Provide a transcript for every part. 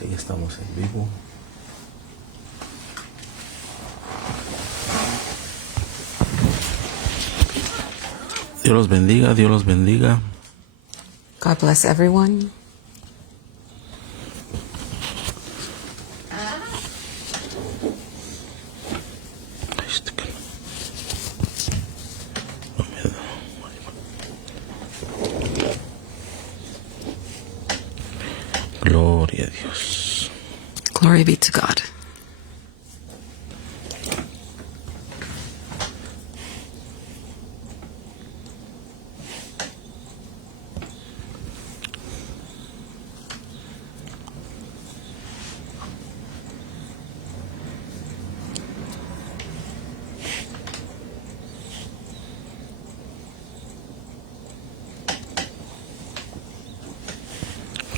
Ok, ya estamos en vivo. Dios los bendiga, Dios los bendiga. God bless everyone. Gloria a Dios. Glory be to God.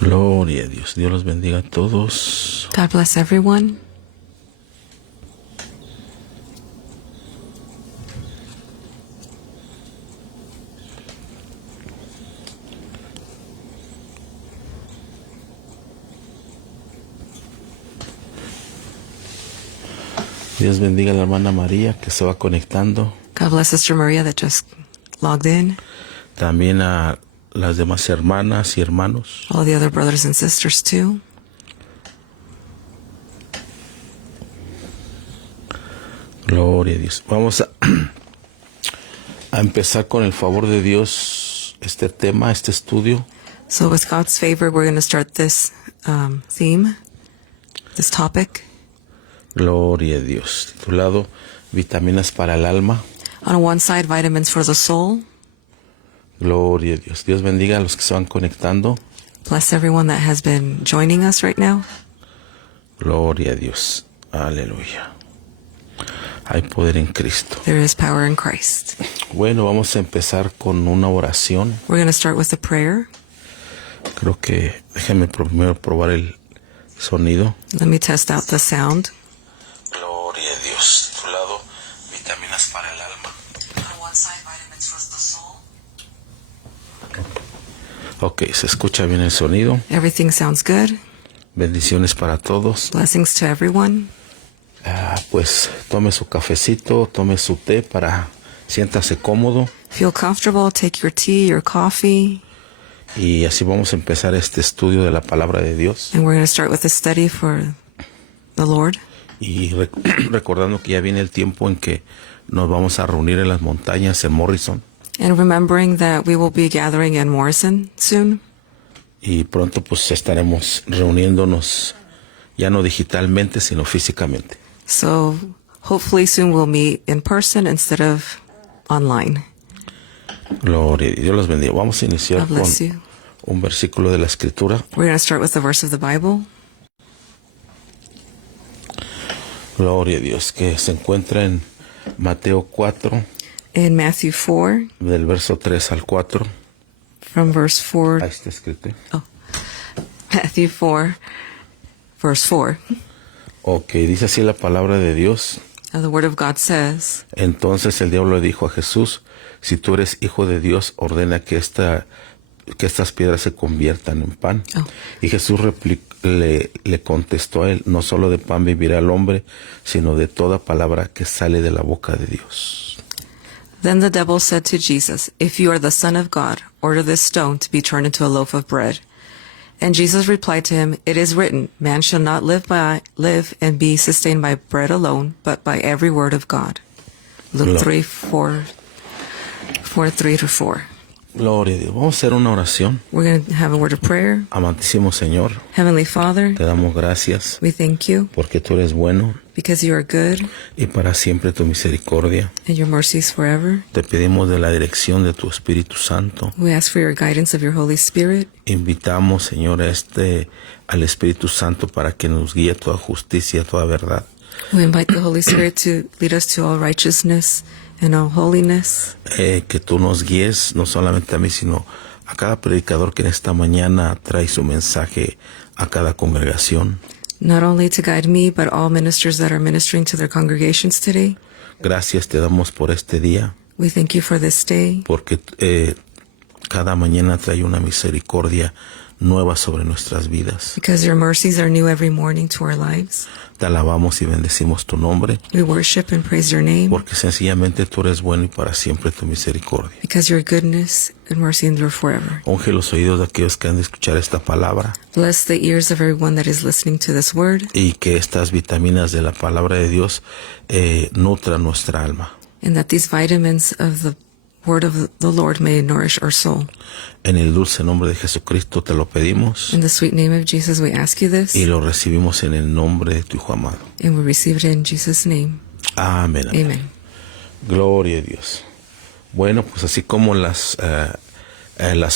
Gloria a Dios. Dios los bendiga a todos. God bless everyone. Dios bendiga a la hermana María que se va conectando. God bless Sister Maria that just logged in. También a las demás hermanas y hermanos. All the other brothers and sisters too. Gloria a Dios. Vamos a empezar con el favor de Dios este tema, este estudio. So with God's favor, we're going to start this theme, this topic. Gloria a Dios. Titulado Vitaminas para el alma. On one side, vitamins for the soul. Gloria a Dios. Dios bendiga a los que se van conectando. Bless everyone that has been joining us right now. Gloria a Dios. Aleluya. Hay poder en Cristo. There is power in Christ. Bueno, vamos a empezar con una oración. We're going to start with a prayer. Creo que déjenme primero probar el sonido. Let me test out the sound. Gloria a Dios. Titulado Vitaminas para el alma. On one side, vitamins for the soul. Ok, se escucha bien el sonido. Everything sounds good. Bendiciones para todos. Blessings to everyone. Pues tome su cafecito, tome su té siéntase cómodo. Feel comfortable, take your tea, your coffee. Y así vamos a empezar este estudio de la palabra de Dios. And we're going to start with a study for the Lord. Y recordando que ya viene el tiempo en que nos vamos a reunir en las montañas en Morrison. And remembering that we will be gathering in Morrison soon. Y pronto pues estaremos reuniéndonos ya no digitalmente, sino físicamente. So hopefully soon we'll meet in person instead of online. Gloria a Dios, los bendiga. Vamos a iniciar God con bless you. un versículo de la Escritura. We're going to start with the verse of the Bible. Gloria a Dios, que se encuentra en Mateo 4, In Matthew 4, del verso 3 al 4. from verse 4. Ahí está escrito. Matthew 4, verse 4. Ok, dice así la palabra de Dios. The Word of God says, Entonces el diablo le dijo a Jesús: si tú eres hijo de Dios, ordena que estas piedras se conviertan en pan. Oh. Y Jesús le contestó a él: no solo de pan vivirá el hombre, sino de toda palabra que sale de la boca de Dios. Then the devil said to Jesus, if you are the Son of God, order this stone to be turned into a loaf of bread. And Jesus replied to him, it is written, man shall not live and be sustained by bread alone, but by every word of God. Luke 3, 4, 3 to 4. Gloria a Dios. Vamos a hacer una oración. We're going to have a word of prayer. Amantísimo Señor, Heavenly Father, te damos gracias we thank you porque tú eres bueno because you are good y para siempre tu misericordia. and your mercies forever. Te pedimos de la dirección de tu Espíritu Santo. We ask for your guidance of your Holy Spirit. Invitamos, Señor, al Espíritu Santo para que nos guíe a toda justicia, a toda verdad. We invite the Holy Spirit to lead us to all righteousness and all holiness. Que tú nos guíes, no solamente a mí, sino a cada predicador que en esta mañana trae su mensaje a cada congregación. Not only to guide me, but all ministers that are ministering to their congregations today. Gracias te damos por este día, We thank you for this day porque cada mañana trae una misericordia nuevas sobre nuestras vidas. Because your mercies are new every morning to our lives. Te alabamos y bendecimos tu nombre, We worship and praise your name porque sencillamente tú eres bueno y para siempre tu misericordia. because your goodness and mercy endure forever. Unge los oídos de aquellos que han de escuchar esta palabra Bless the ears of everyone that is listening to this word, y que estas vitaminas de la palabra de Dios nutran nuestra alma. and that these vitamins of the word of the Lord may nourish our soul. En el dulce nombre de Jesucristo te lo pedimos In the sweet name of Jesus, we ask you this, y lo recibimos en el nombre de tu Hijo amado. and we receive it in Jesus' name. Amén. Amén. Amen. Gloria a Dios. Bueno, pues así como las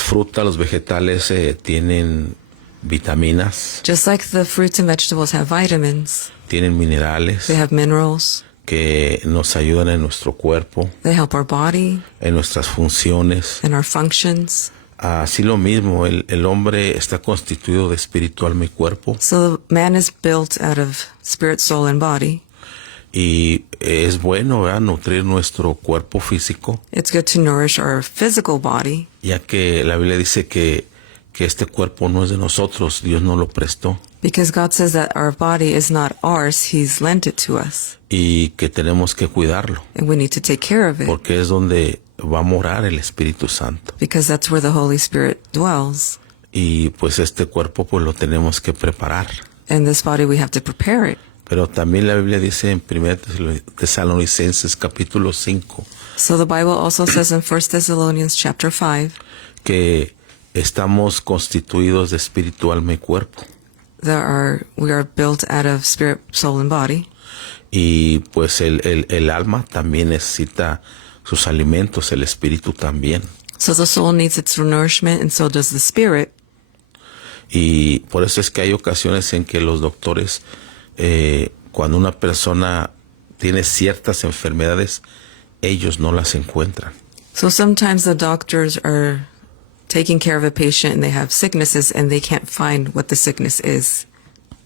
frutas, los vegetales tienen vitaminas, Just like the fruits and vegetables have vitamins, tienen minerales they have minerals, que nos ayudan en nuestro cuerpo, they help our body en nuestras funciones. and our functions. Así lo mismo, el hombre está constituido de espíritu, alma y cuerpo, So man is built out of spirit, soul, and body. y es bueno, ¿verdad?, nutrir nuestro cuerpo físico, It's good to nourish our physical body ya que la Biblia dice que este cuerpo no es de nosotros, Dios nos lo prestó, because God says that our body is not ours, He's lent it to us, y que tenemos que cuidarlo, and we need to take care of it porque es donde va a morar el Espíritu Santo. because that's where the Holy Spirit dwells. Y pues este cuerpo pues lo tenemos que preparar. And this body, we have to prepare it. Pero también la Biblia dice en 1 Tesalonicenses capítulo 5 So the Bible also says in 1 Thessalonians chapter 5 que estamos constituidos de espíritu, alma y cuerpo. we are built out of spirit, soul, and body. Y pues el alma también necesita sus alimentos, el espíritu también. So the soul needs its nourishment, and so does the spirit. Y por eso es que hay ocasiones en que los doctores, cuando una persona tiene ciertas enfermedades, ellos no las encuentran. So sometimes the doctors are taking care of a patient and they have sicknesses and they can't find what the sickness is.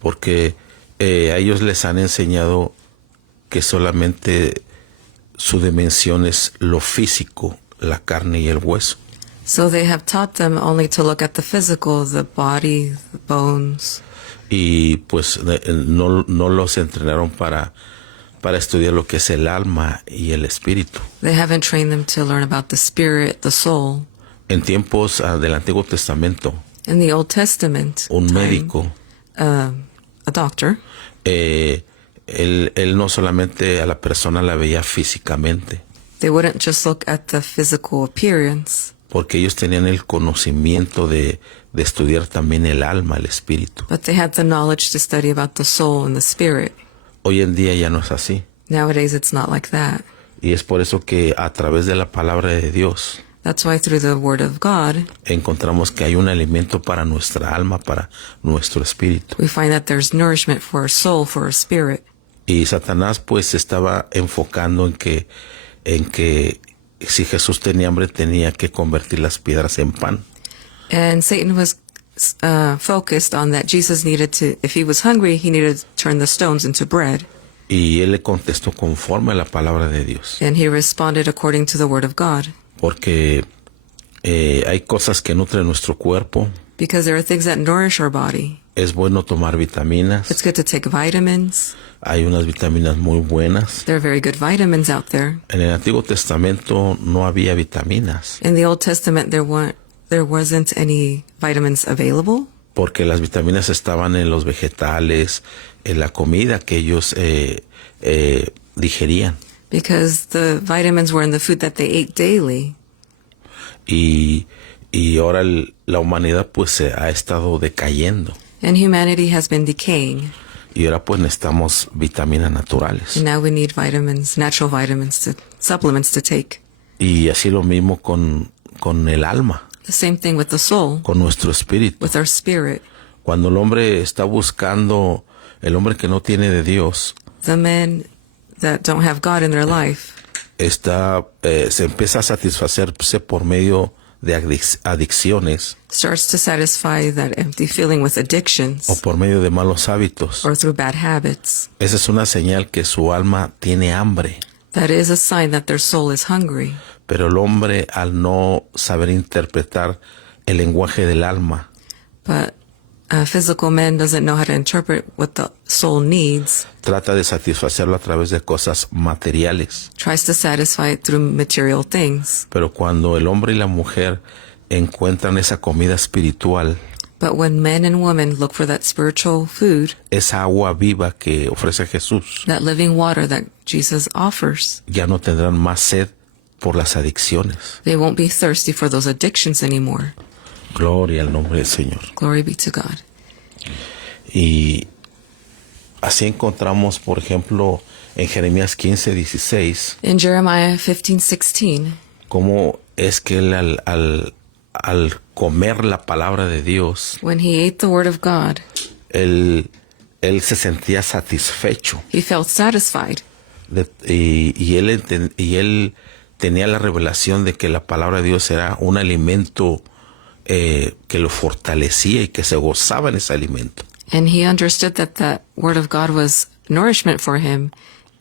Porque a ellos les han enseñado que solamente su dimensión es lo físico, la carne y el hueso. So they have taught them only to look at the physical, the body, the bones. Y pues no los entrenaron para estudiar lo que es el alma y el espíritu. They haven't trained them to learn about the spirit, the soul. En tiempos del Antiguo Testamento, In the Old Testament, un médico, a doctor, él no solamente a la persona la veía físicamente, they wouldn't just look at the physical appearance, porque ellos tenían el conocimiento de estudiar también el alma, el espíritu. but they had the knowledge to study about the soul and the spirit. Hoy en día ya no es así. Nowadays, it's not like that. Y es por eso que a través de la palabra de Dios That's why through the Word of God, encontramos que hay un alimento para nuestra alma, para nuestro espíritu. we find that there's nourishment for our soul, for our spirit. Y Satanás pues se estaba enfocando en que si Jesús tenía hambre tenía que convertir las piedras en pan. And Satan was focused on that Jesus needed to, if he was hungry, he needed to turn the stones into bread. Y él le contestó conforme a la palabra de Dios. And he responded according to the Word of God. Porque hay cosas que nutren nuestro cuerpo. Because there are things that nourish our body. Es bueno tomar vitaminas. It's good to take vitamins. Hay unas vitaminas muy buenas. There are very good vitamins out there. En el Antiguo Testamento no había vitaminas, In the Old Testament, there wasn't any vitamins available porque las vitaminas estaban en los vegetales, en la comida que ellos digerían. because the vitamins were in the food that they ate daily. Y ahora la humanidad pues se ha estado decayendo. And humanity has been decaying. Y ahora pues necesitamos vitaminas naturales. And now we need vitamins, natural vitamins, supplements to take. Y así lo mismo con el alma, The same thing with the soul, con nuestro espíritu. with our spirit. Cuando el hombre está buscando, el hombre que no tiene de Dios, The men that don't have God in their life, se empieza a satisfacerse por medio de adicciones starts to satisfy that empty feeling with addictions o por medio de malos hábitos. or through bad habits. Esa es una señal que su alma tiene hambre. That is a sign that their soul is hungry. Pero el hombre, al no saber interpretar el lenguaje del alma, But a physical man doesn't know how to interpret what the soul needs, trata de satisfacerlo a través de cosas materiales. tries to satisfy it through material things. Pero cuando el hombre y la mujer encuentran esa comida espiritual, But when men and women look for that spiritual food, esa agua viva que ofrece Jesús, that living water that Jesus offers, ya no tendrán más sed por las adicciones. they won't be thirsty for those addictions anymore. Gloria al nombre del Señor. Glory be to God. Y así encontramos, por ejemplo, en Jeremías 15:16, In Jeremiah 15:16, cómo es que él al comer la palabra de Dios, when he ate the word of God, él se sentía satisfecho. he felt satisfied. Y él tenía la revelación de que la palabra de Dios era un alimento que lo fortalecía y que se gozaba en ese alimento. And he understood that that word of God was nourishment for him,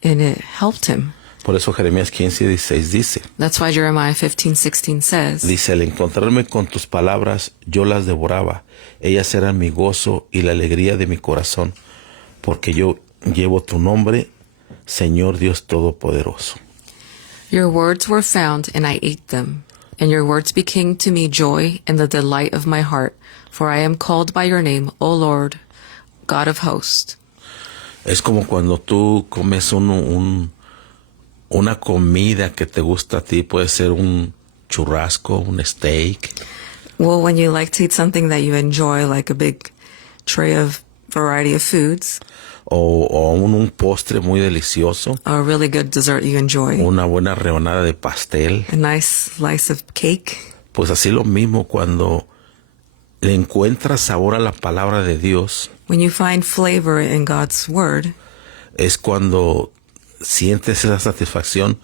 and it helped him. Por eso Jeremías 15:16 dice, That's why Jeremiah 15:16 says, al encontrarme con tus palabras, yo las devoraba. Ellas eran mi gozo y la alegría de mi corazón, porque yo llevo tu nombre, Señor Dios Todopoderoso. Your words were found, and I ate them. And your words became to me joy and the delight of my heart, for I am called by your name, O Lord, God of hosts. Es como cuando tú comes una comida que te gusta a ti, puede ser un churrasco, un steak, Well, when you like to eat something that you enjoy, like a big tray of variety of foods, o un postre muy delicioso, a really good dessert you enjoy, una buena rebanada de pastel. a nice slice of cake, Pues así lo mismo cuando le encuentras sabor a la palabra de Dios, when you find flavor in God's word, es cuando sientes esa satisfacción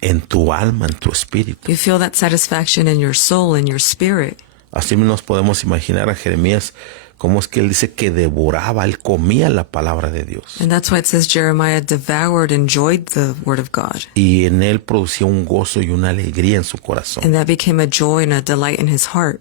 en tu alma, en tu espíritu. you feel that satisfaction in your soul, in your spirit. Así nos podemos imaginar a Jeremías cómo es que él dice que devoraba, él comía la palabra de Dios. And that's why it says Jeremiah devoured, enjoyed the word of God. Y en él producía un gozo y una alegría en su corazón. And that became a joy and a delight in his heart.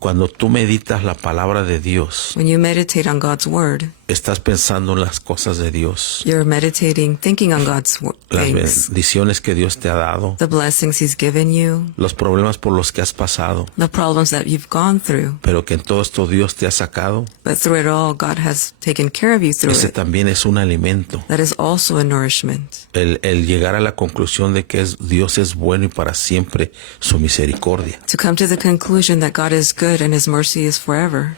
Cuando tú meditas la palabra de Dios, When you meditate on God's word, estás pensando en las cosas de Dios, you're meditating, thinking on God's las things, bendiciones que Dios te ha dado, the blessings he's given you, los problemas por los que has pasado, the problems that you've gone through. pero que en todo esto Dios te ha sacado. But through it all, God has taken care of you through Ese it. también es un alimento. That is also a nourishment. El llegar a la conclusión de que Dios es bueno y para siempre su misericordia. To come to the conclusion that God is good and his mercy is forever.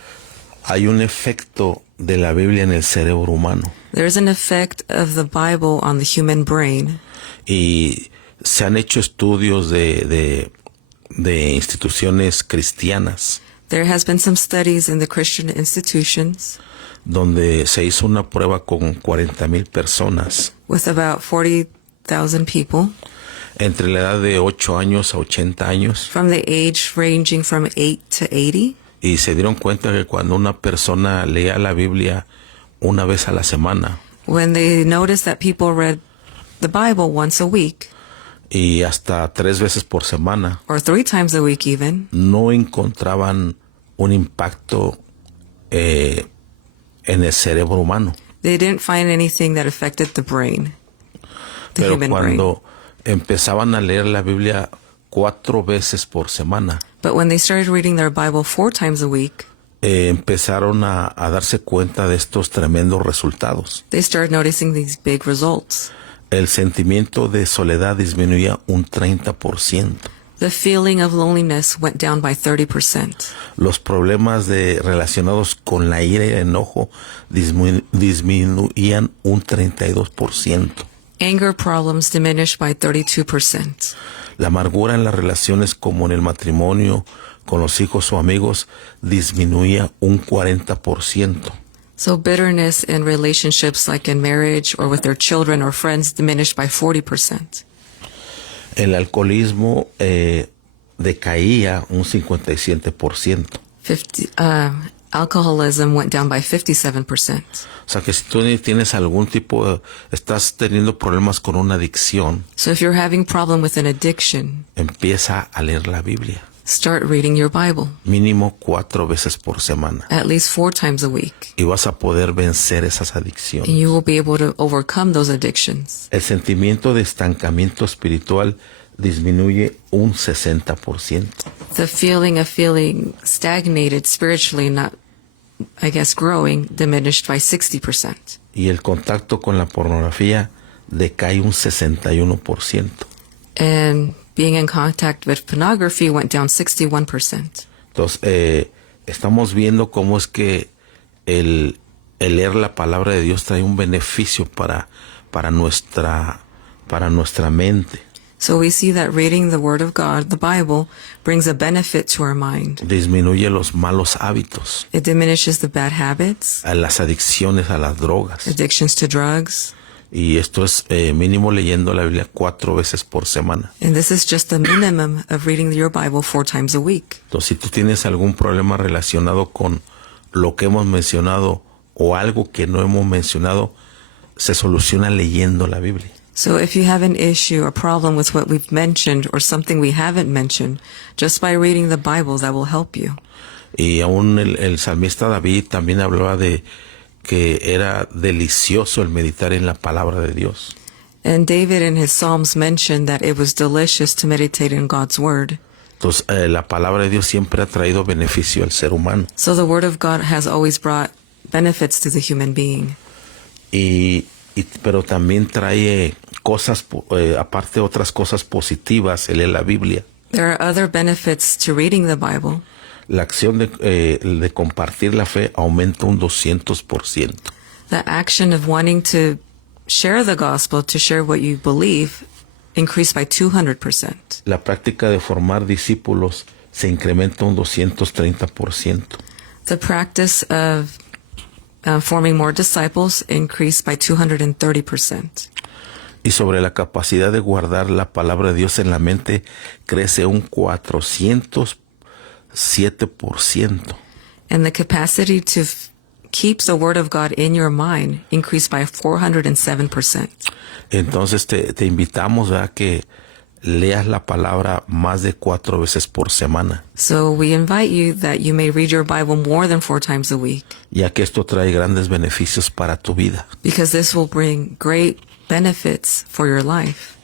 Hay un efecto de la Biblia en el cerebro humano There is an effect of the Bible on the human brain. y se han hecho estudios de instituciones cristianas There has been some studies in the Christian institutions donde se hizo una prueba con 40,000 personas with about 40,000 people entre la edad de 8 años a 80 años from the age ranging from 8 to 80. y se dieron cuenta que cuando una persona leía la Biblia una vez a la semana When they noticed that people read the Bible once a week y hasta 3 veces por semana, or 3 times a week even, no encontraban un impacto en el cerebro humano. they didn't find anything that affected the brain, the Pero human brain. cuando empezaban a leer la Biblia 4 veces por semana, But when they started reading their Bible 4 times a week, empezaron a darse cuenta de estos tremendos resultados. they started noticing these big results. El sentimiento de soledad disminuía un 30%. The feeling of loneliness went down by 30%. Los problemas relacionados con la ira y el enojo disminuían un 32%. Anger problems diminished by 32%. La amargura en las relaciones como en el matrimonio, con los hijos o amigos, disminuía un 40%. So bitterness in relationships like in marriage or with their children or friends diminished by 40%. El alcoholismo decaía un 57%. Alcoholism went down by 57%. O sea que si tú tienes algún tipo, estás teniendo problemas con una adicción, So if you're having problem with an addiction, empieza a leer la Biblia. Start reading your Bible mínimo 4 veces por semana. at least 4 times a week, Y vas a poder vencer esas and adicciones. you will be able to overcome those addictions. El sentimiento de estancamiento espiritual disminuye un 60%. The feeling of feeling stagnated spiritually, not, growing, diminished by 60%. Y el contacto con la pornografía decae un 61%. And being in contact with pornography went down 61%. Entonces, estamos viendo cómo es que el leer la palabra de Dios trae un beneficio para nuestra mente. So we see that reading the Word of God, the Bible, brings a benefit to our mind. Disminuye los malos hábitos, It diminishes the bad habits, a las adicciones a las drogas. addictions to drugs. Y esto es mínimo leyendo la Biblia 4 veces por semana. And this is just the minimum of reading your Bible 4 times a week. Entonces, si tú tienes algún problema relacionado con lo que hemos mencionado o algo que no hemos mencionado, se soluciona leyendo la Biblia. So if you have an issue or problem with what we've mentioned or something we haven't mentioned, just by reading the Bible, that will help you. Y aún el salmista David también hablaba de que era delicioso el meditar en la palabra de Dios. And David in his Psalms mentioned that it was delicious to meditate in God's Word. Entonces, la palabra de Dios siempre ha traído beneficio al ser humano. So the Word of God has always brought benefits to the human being. Pero también trae cosas, aparte otras cosas positivas, el leer la Biblia. There are other benefits to reading the Bible. La acción de compartir la fe aumenta un 200%. The action of wanting to share the gospel, to share what you believe, increased by 200%. La práctica de formar discípulos se incrementa un 230%. The practice of forming more disciples increased by 230%. Y sobre la capacidad de guardar la palabra de Dios en la mente crece un 407%. And the capacity to keep the Word of God in your mind increased by 407%. Entonces te invitamos a que leas la palabra más de 4 veces por semana, So we invite you that you may read your Bible more than 4 times a week, ya que esto trae grandes beneficios para tu vida. because this will bring great benefits for your life.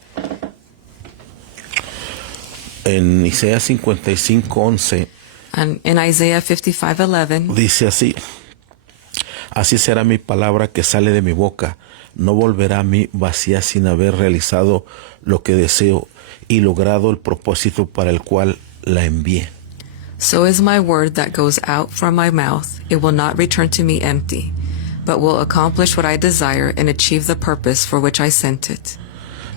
En Isaías 55:11 And in Isaiah 55:11, dice así: así será mi palabra que sale de mi boca, no volverá a mí vacía sin haber realizado lo que deseo y logrado el propósito para el cual la envié. so is my word that goes out from my mouth. It will not return to me empty, but will accomplish what I desire and achieve the purpose for which I sent it.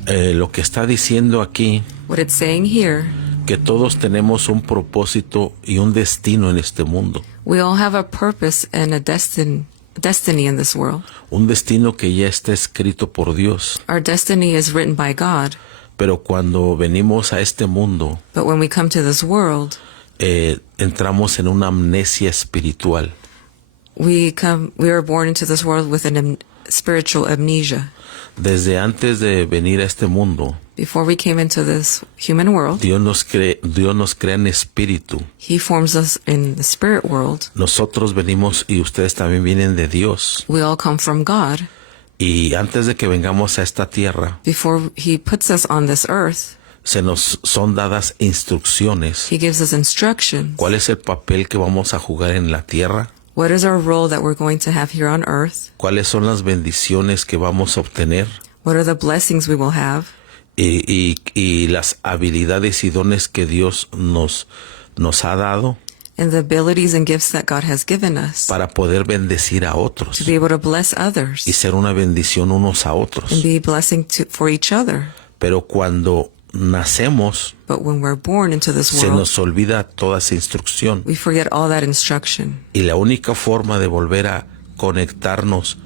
Lo que está diciendo aquí, What it's saying here, que todos tenemos un propósito y un destino en este mundo. we all have a purpose and a destiny in this world. Un destino que ya está escrito por Dios. Our destiny is written by God, Pero cuando venimos a este mundo, but when we come to this world, entramos en una amnesia espiritual. we are born into this world with an spiritual amnesia. Desde antes de venir a este mundo, Before we came into this human world, Dios nos crea en espíritu. He forms us in the spirit world. Nosotros venimos y ustedes también vienen de Dios. We all come from God. Y antes de que vengamos a esta tierra, Before He puts us on this earth, se nos son dadas instrucciones. He gives us instructions. ¿Cuál es el papel que vamos a jugar en la tierra? What is our role that we're going to have here on earth? ¿Cuáles son las bendiciones que vamos a obtener? What are the blessings we will have? Y las habilidades y dones que Dios nos ha dado And the abilities and gifts that God has given us para poder bendecir a otros to be able to bless others y ser una bendición unos a otros. and be a blessing for each other. Pero cuando nacemos, But when we're born into this se world, nos olvida toda esa instrucción. we forget all that instruction. Y la única forma de volver a conectarnos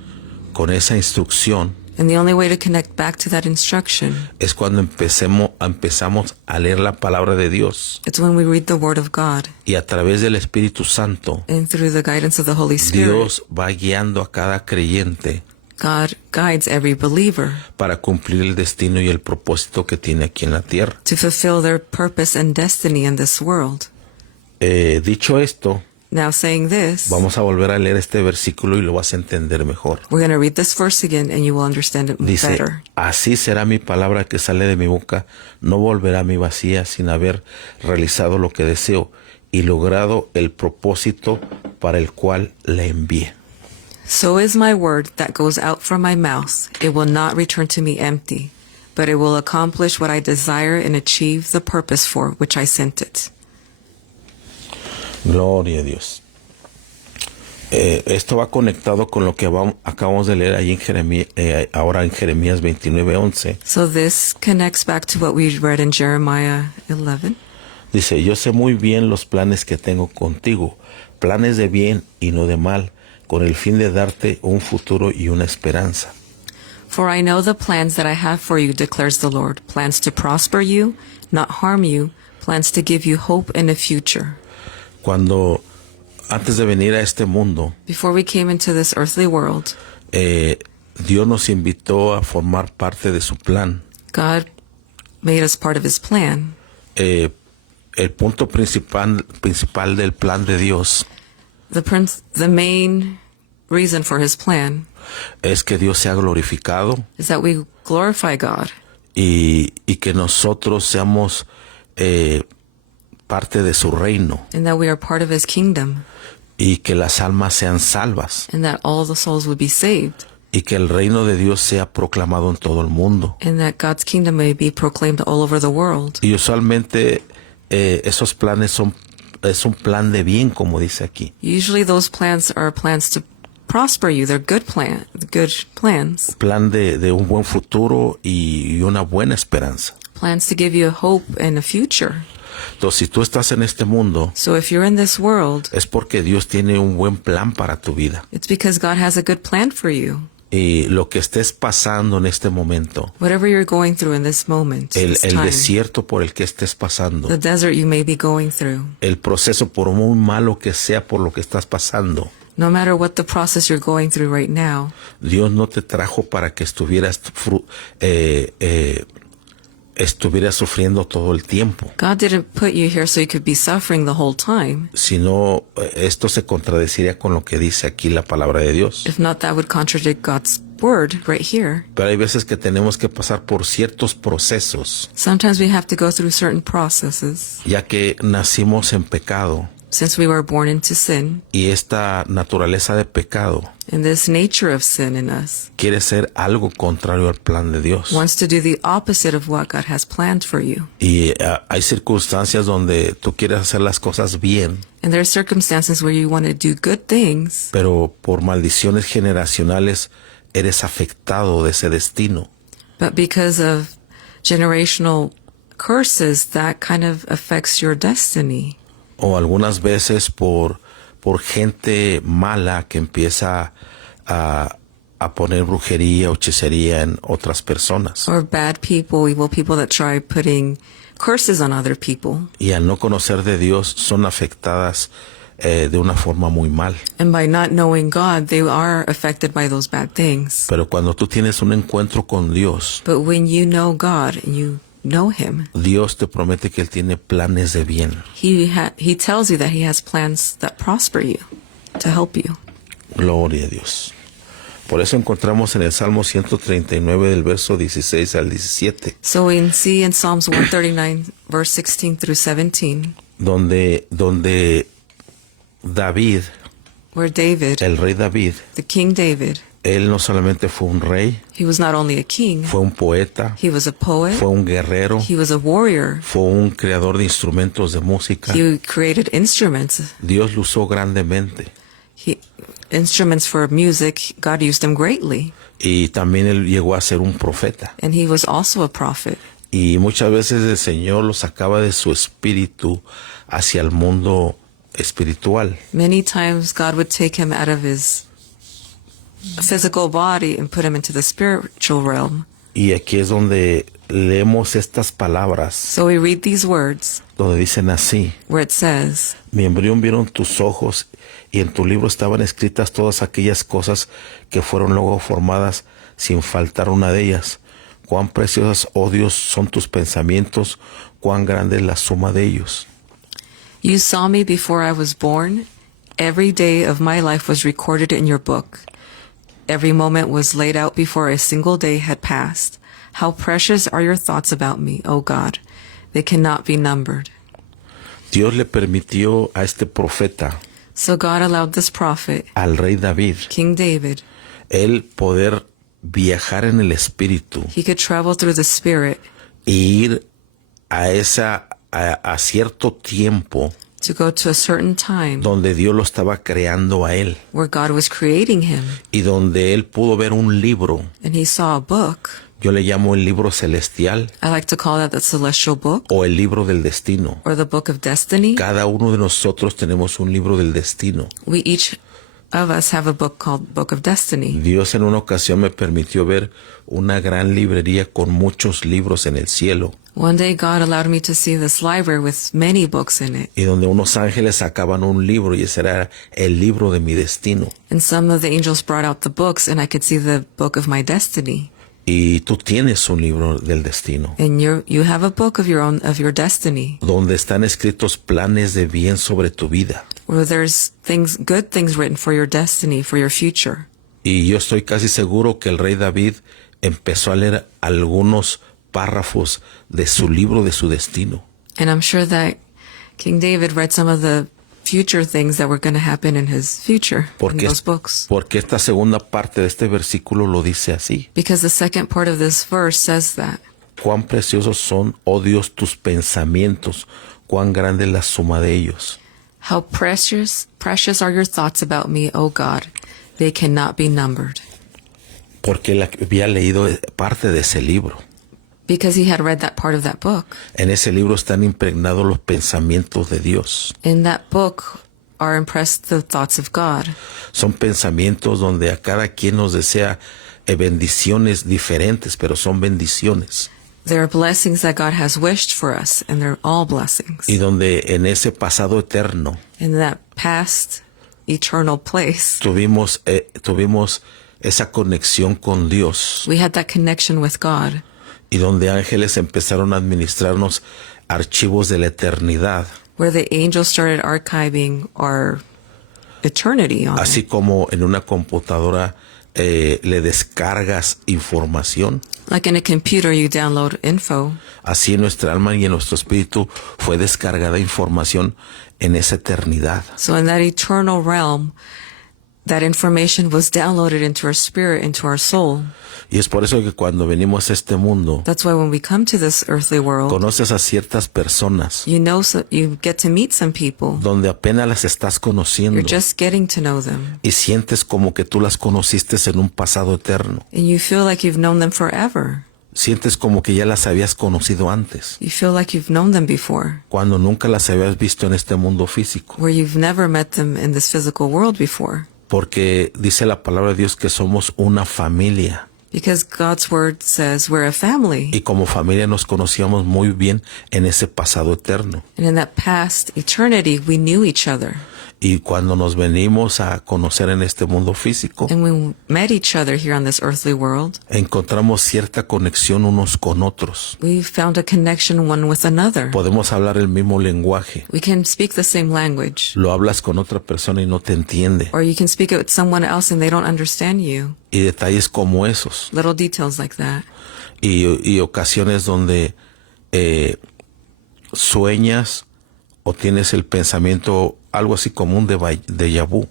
con esa instrucción And the only way to connect back to that instruction, es cuando empezamos a leer la palabra de Dios. it's when we read the Word of God. Y a través del Espíritu Santo, And through the guidance of the Holy Spirit, Dios va guiando a cada creyente God guides every believer para cumplir el destino y el propósito que tiene aquí en la tierra. to fulfill their purpose and destiny in this world. Dicho esto, Now, saying this, vamos a volver a leer este versículo y lo vas a entender mejor. we're going to read this verse again and you will understand it Dice, better. así será mi palabra que sale de mi boca, no volverá a mi vacía sin haber realizado lo que deseo y logrado el propósito para el cual la envié. So is my word that goes out from my mouth. It will not return to me empty, but it will accomplish what I desire and achieve the purpose for which I sent it. Gloria a Dios. Esto va conectado con lo que acabamos de leer ahí en Jeremías, ahora en Jeremías 29:11. So this connects back to what we read in Jeremiah 11. Dice, yo sé muy bien los planes que tengo contigo, planes de bien y no de mal, con el fin de darte un futuro y una esperanza. For I know the plans that I have for you, declares the Lord, plans to prosper you, not harm you, plans to give you hope and a future. Cuando, antes de venir a este mundo, Before we came into this earthly world, Dios nos invitó a formar parte de su plan. God made us part of his plan. El punto principal del plan de Dios The main reason for his plan es que Dios sea glorificado is that we glorify God y que nosotros seamos parte de su reino and that we are part of his kingdom y que las almas sean salvas and that all the souls would be saved y que el reino de Dios sea proclamado en todo el mundo. and that God's kingdom may be proclaimed all over the world. Y usualmente esos planes es un plan de bien, como dice aquí. Usually those plans are plans to prosper you. They're good plans. Plan de un buen futuro y una buena esperanza. Plans to give you a hope and a future. Entonces, si tú estás en este mundo, So if you're in this world, es porque Dios tiene un buen plan para tu vida. it's because God has a good plan for you. Y lo que estés pasando en este momento, Whatever you're going through in this moment, this el time, desierto por el que estés pasando, the desert you may be going through, el proceso, por muy malo que sea por lo que estás pasando, no matter what the process you're going through right now, Dios no te trajo para que estuvieras sufriendo todo el tiempo, God didn't put you here so you could be suffering the whole time. sino esto se contradeciría con lo que dice aquí la palabra de Dios. If not, that would contradict God's word right here. Pero hay veces que tenemos que pasar por ciertos procesos, Sometimes we have to go through certain processes ya que nacimos en pecado since we were born into sin, y esta naturaleza de pecado and this nature of sin in us quiere ser algo contrario al plan de Dios. wants to do the opposite of what God has planned for you. Y hay circunstancias donde tú quieres hacer las cosas bien, And there are circumstances where you want to do good things, pero por maldiciones generacionales eres afectado de ese destino. but because of generational curses, that kind of affects your destiny. O algunas veces por gente mala que empieza a poner brujería o hechicería en otras personas. Or bad people, evil people that try putting curses on other people. Y al no conocer de Dios son afectadas de una forma muy mal. And by not knowing God, they are affected by those bad things. Pero cuando tú tienes un encuentro con Dios, But when you know God and you know him, Dios te promete que Él tiene planes de bien. he tells you that he has plans that prosper you, to help you. Gloria a Dios. Por eso encontramos en el Salmo 139 del verso 16 al 17, So we can see in Psalms 139, verse 16 through 17, donde David, where David, el rey David, the King David, él no solamente fue un rey, he was not only a king, fue un poeta, he was a poet, fue un guerrero, he was a warrior, fue un creador de instrumentos de música. he created instruments. Dios lo usó grandemente. Instruments for music, God used him greatly. Y también él llegó a ser un profeta. And he was also a prophet. Y muchas veces el Señor lo sacaba de su espíritu hacia el mundo espiritual. Many times God would take him out of his physical body and put him into the spiritual realm. Y aquí es donde leemos estas palabras, So we read these words donde dicen así: where it says, mi embrión vieron tus ojos y en tu libro estaban escritas todas aquellas cosas que fueron luego formadas sin faltar una de ellas. Cuán preciosas, oh Dios, son tus pensamientos, cuán grande es la suma de ellos. You saw me before I was born. Every day of my life was recorded in your book. Every moment was laid out before a single day had passed. How precious are your thoughts about me, O God. They cannot be numbered. Dios le permitió a este profeta, So God allowed this prophet, al rey David, King David, él poder viajar en el espíritu he could travel through the Spirit e ir a cierto tiempo to go to a certain time donde Dios lo estaba creando a él where God was creating him. y donde él pudo ver un libro. And he saw a book. Yo le llamo el libro celestial I like to call that the celestial book o el libro del destino. or the book of destiny. Cada uno de nosotros tenemos un libro del destino. We each of us have a book called Book of Destiny. Dios en una ocasión me permitió ver una gran librería con muchos libros en el cielo One day God allowed me to see this library with many books in it. y donde unos ángeles sacaban un libro y ese era el libro de mi destino. And some of the angels brought out the books and I could see the book of my destiny. Y tú tienes un libro del destino And you have a book of your own, of your destiny, donde están escritos planes de bien sobre tu vida. where there's good things written for your destiny, for your future. Y yo estoy casi seguro que el rey David empezó a leer algunos párrafos de su libro de su destino. And I'm sure that King David read some of the future things that were going to happen in his future in those books. Porque esta segunda parte de este versículo lo dice así. Because the second part of this verse says that. Cuán preciosos son, oh Dios, tus pensamientos, cuán grande es la suma de ellos. How precious are your thoughts about me, O God. They cannot be numbered. Porque él había leído parte de ese libro. Because he had read that part of that book. En ese libro están impregnados los pensamientos de Dios. In that book are impressed the thoughts of God. Son pensamientos donde a cada quien nos desea bendiciones diferentes, pero son bendiciones. There are blessings that God has wished for us, and they're all blessings. Y donde en ese pasado eterno In that past eternal place, tuvimos esa conexión con Dios. we had that connection with God. Y donde ángeles empezaron a administrarnos archivos de la eternidad. Where the angels started archiving our eternity on Así it. como en una computadora le descargas información. Like in a computer, you download info. Así en nuestra alma y en nuestro espíritu fue descargada información en esa eternidad. So in that eternal realm, that information was downloaded into our spirit, into our soul. Y es por eso que cuando venimos a este mundo, That's why when we come to this earthly world, conoces a ciertas personas you get to meet some people. donde apenas las estás conociendo You're just getting to know them. y sientes como que tú las conociste en un pasado eterno. And you feel like you've known them forever. Sientes como que ya las habías conocido antes, You feel like you've known them before, cuando nunca las habías visto en este mundo físico. where you've never met them in this physical world before. Porque dice la palabra de Dios que somos una familia. Because God's word says we're a family. Y como familia nos conocíamos muy bien en ese pasado eterno. And in that past eternity, we knew each other. Y cuando nos venimos a conocer en este mundo físico, And we met each other here on this earthly world. encontramos cierta conexión unos con otros. We found a connection one with another. Podemos hablar el mismo lenguaje. We can speak the same language. Lo hablas con otra persona y no te entiende. Or you can speak it with someone else and they don't understand you. Y detalles como esos. Little details like that. Y ocasiones donde sueñas o tienes el pensamiento algo así como un déjà vu.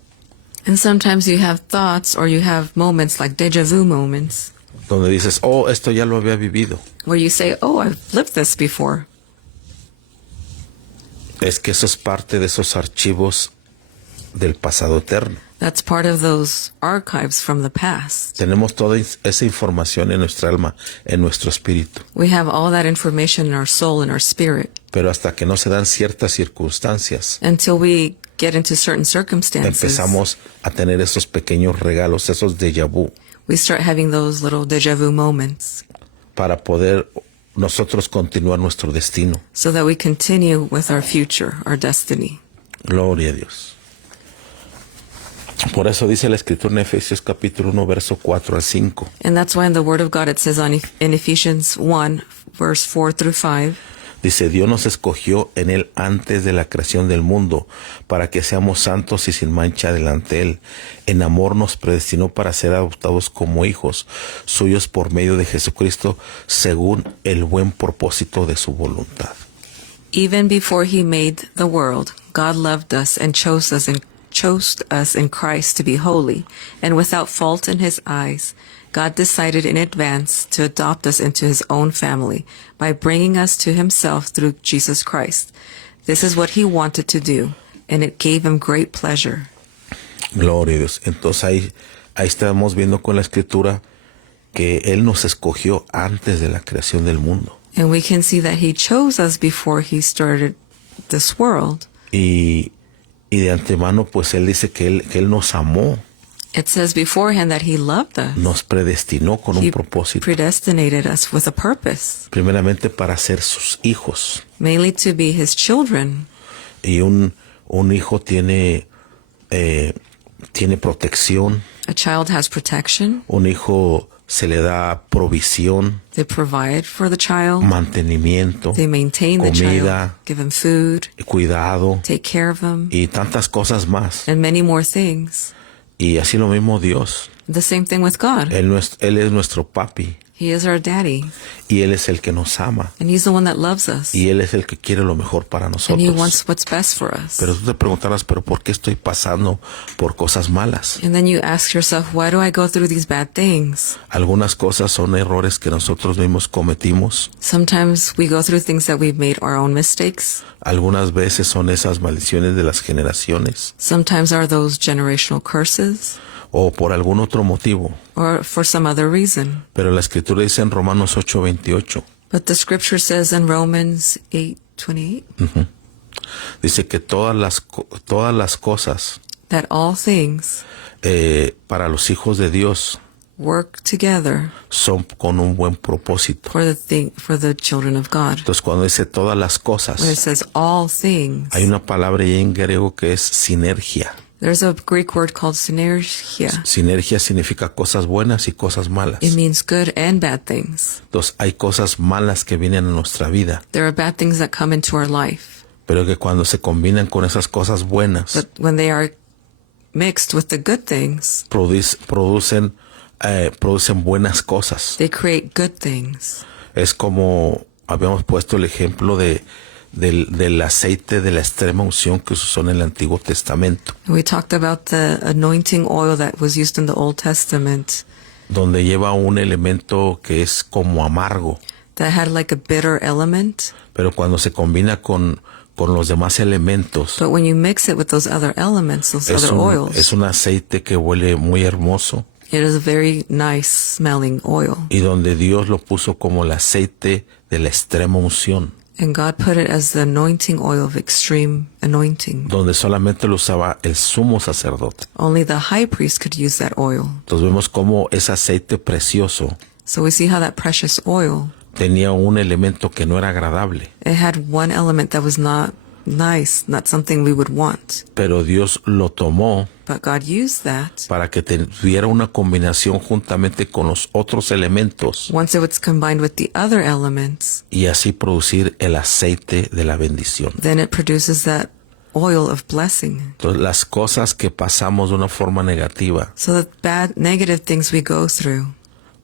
And sometimes you have thoughts or you have moments like deja vu moments Donde dices, oh, esto ya lo había vivido. where you say, oh, I've lived this before. Es que eso es parte de esos archivos del pasado eterno. That's part of those archives from the past. Tenemos toda esa información en nuestra alma, en nuestro espíritu. We have all that information in our soul and our spirit. Pero hasta que no se dan ciertas circunstancias, Until we get into certain circumstances, empezamos a tener esos pequeños regalos, esos déjà vu, we start having those little deja vu moments para poder nosotros continuar nuestro destino. so that we continue with our future, our destiny. Gloria a Dios. Por eso dice la Escritura en Efesios capítulo 1, verso 4 al 5. And that's why in the Word of God it says in Ephesians 1, verse 4 through 5, Dice, Dios nos escogió en Él antes de la creación del mundo, para que seamos santos y sin mancha delante de Él. En amor nos predestinó para ser adoptados como hijos suyos por medio de Jesucristo, según el buen propósito de su voluntad. even before he made the world, God loved us and chose us in Christ to be holy and without fault in his eyes. God decided in advance to adopt us into his own family by bringing us to himself through Jesus Christ. This is what he wanted to do, and it gave him great pleasure. Gloria a Dios. Entonces ahí estamos viendo con la Escritura que Él nos escogió antes de la creación del mundo. And we can see that he chose us before he started this world. Y de antemano, pues Él dice que Él nos amó, It says beforehand that he loved us. nos predestinó con He un propósito. predestinated us with a purpose, Primeramente para ser sus hijos. mainly to be his children. Y un hijo tiene protección. A child has protection. Un hijo se le da provisión, They provide for the child. mantenimiento, They maintain the comida, child, give him food, cuidado take care of him, y tantas cosas más. and many more things. Y así lo mismo Dios. The same thing with God. Él es nuestro papi He is our daddy, y Él es el que nos ama and he's the one that loves us, y Él es el que quiere lo mejor para and he nosotros. wants what's best for us. Pero tú te preguntarás, ¿pero por qué estoy pasando por cosas malas? And then you ask yourself, why do I go through these bad things? Algunas cosas son errores que nosotros mismos cometimos. Sometimes we go through things that we've made our own mistakes. Algunas veces son esas maldiciones de las generaciones Sometimes are those generational curses, o por algún otro motivo. or for some other reason. Pero la Escritura dice en Romanos 8:28, But the scripture says in Romans 8:28 dice que todas las cosas that all things para los hijos de Dios work together son con un buen propósito. for the children of God. Entonces cuando dice todas las cosas, When it says all things, hay una palabra ahí en griego que es sinergia. there's a Greek word called synergia. Sinergia significa cosas buenas y cosas malas. It means good and bad things. Entonces hay cosas malas que vienen a nuestra vida, There are bad things that come into our life, pero que cuando se combinan con esas cosas buenas, but when they are mixed with the good things, producen buenas cosas. they create good things. Es como habíamos puesto el ejemplo del aceite de la extrema unción que se usó en el Antiguo Testamento, We talked about the anointing oil that was used in the Old Testament donde lleva un elemento que es como amargo, that had like a bitter element, pero cuando se combina con los demás elementos, but when you mix it with those other elements, those other oils, es un aceite que huele muy hermoso it is a very nice smelling oil. y donde Dios lo puso como el aceite de la extrema unción, And God put it as the anointing oil of extreme anointing. donde solamente lo usaba el sumo sacerdote. Only the high priest could use that oil. Entonces vemos cómo ese aceite precioso So we see how that precious oil, tenía un elemento que no era agradable, it had one element that was not nice, not something we would want. pero Dios lo tomó But God used that. para que tuviera una combinación juntamente con los otros elementos Once it was combined with the other elements, y así producir el aceite de la bendición. then it produces that oil of blessing. Entonces las cosas que pasamos de una forma negativa, So the bad, negative things we go through,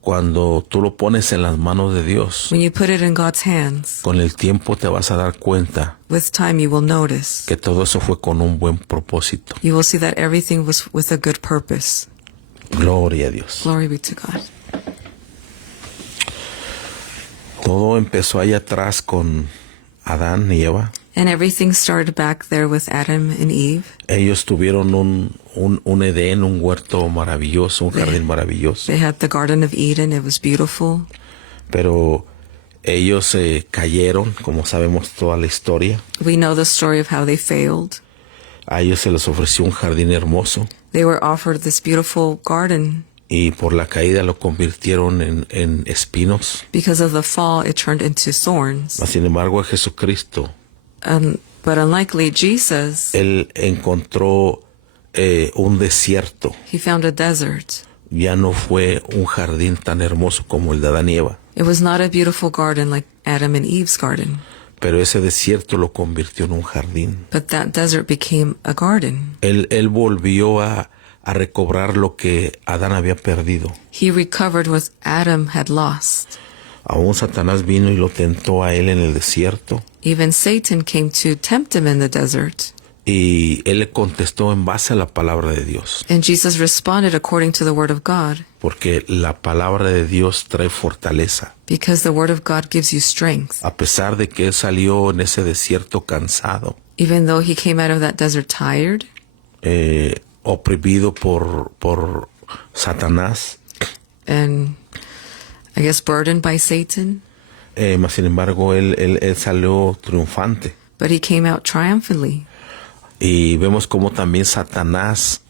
cuando tú lo pones en las manos de Dios, when you put it in God's hands, con el tiempo te vas a dar cuenta with time you will notice. que todo eso fue con un buen propósito. You will see that everything was with a good purpose. Gloria a Dios. Glory be to God. Todo empezó allá atrás con Adán y Eva. And everything started back there with Adam and Eve. Ellos tuvieron un Edén, un huerto maravilloso, un jardín maravilloso. They had the Garden of Eden. It was beautiful. Pero ellos cayeron, como sabemos toda la historia. We know the story of how they failed. A ellos se les ofreció un jardín hermoso They were offered this beautiful garden. y por la caída lo convirtieron en espinos. Because of the fall, it turned into thorns. Mas, sin embargo, a Jesucristo, But unlikely Jesus, Él encontró un desierto. He found a desert. Ya no fue un jardín tan hermoso como el de Adán y Eva, It was not a beautiful garden like Adam and Eve's garden, pero ese desierto lo convirtió en un jardín. but that desert became a garden. Él volvió a recobrar lo que Adán había perdido. He recovered what Adam had lost. Aún Satanás vino y lo tentó a él en el desierto, Even Satan came to tempt him in the desert. y él le contestó en base a la palabra de Dios, And Jesus responded according to the word of God, porque la palabra de Dios trae fortaleza. because the word of God gives you strength. A pesar de que él salió en ese desierto cansado, Even though he came out of that desert tired, oprimido por Satanás, and I guess burdened by Satan, mas sin embargo él salió triunfante. but he came out triumphantly. Y vemos como también Satanás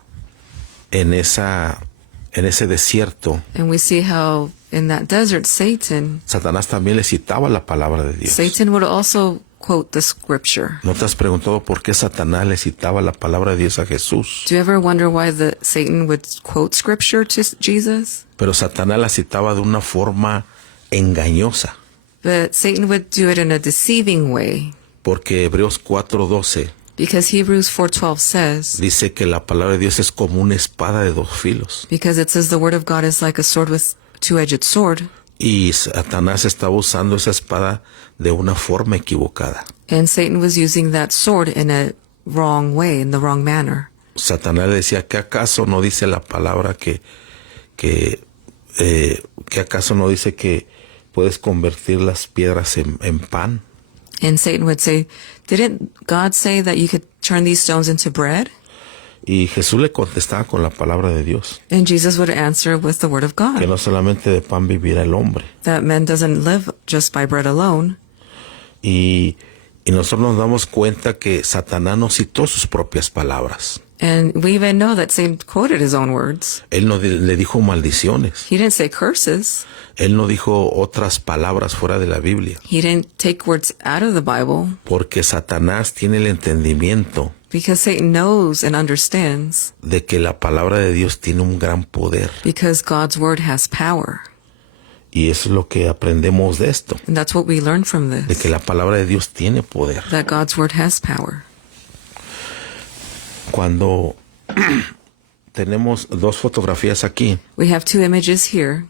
en ese desierto, And we see how in that desert, Satanás también le citaba la palabra de Dios. Satan would also quote the scripture. ¿No te has preguntado por qué Satanás le citaba la palabra de Dios a Jesús? Do you ever wonder why Satan would quote scripture to Jesus? Pero Satanás la citaba de una forma engañosa, But Satan would do it in a deceiving way, porque Hebreos 4:12 because Hebrews 4:12 says, dice que la palabra de Dios es como una espada de dos filos. because it says the word of God is like a sword with two-edged sword, Y Satanás estaba usando esa espada de una forma equivocada. and Satan was using that sword in a wrong way, in the wrong manner. Satanás le decía, ¿qué acaso no dice la palabra que acaso no dice que puedes convertir las piedras en pan? And Satan would say, didn't God say that you could turn these stones into bread? Y Jesús le contestaba con la palabra de Dios, And Jesus would answer with the word of que God, no solamente de pan vivirá el hombre. that man doesn't live just by bread alone. Y nosotros nos damos cuenta que Satanás no citó sus propias palabras. And we even know that Satan quoted his own words. Él no le dijo maldiciones. He didn't say curses. Él no dijo otras palabras fuera de la Biblia. He didn't take words out of the Bible, Porque Satanás tiene el entendimiento because Satan knows and understands, de que la palabra de Dios tiene un gran poder. because God's word has power. Y eso es lo que aprendemos de esto, And that's what we learn from de this, que la palabra de Dios tiene poder. that God's word has power. Cuando tenemos dos fotografías aquí, We have two images here.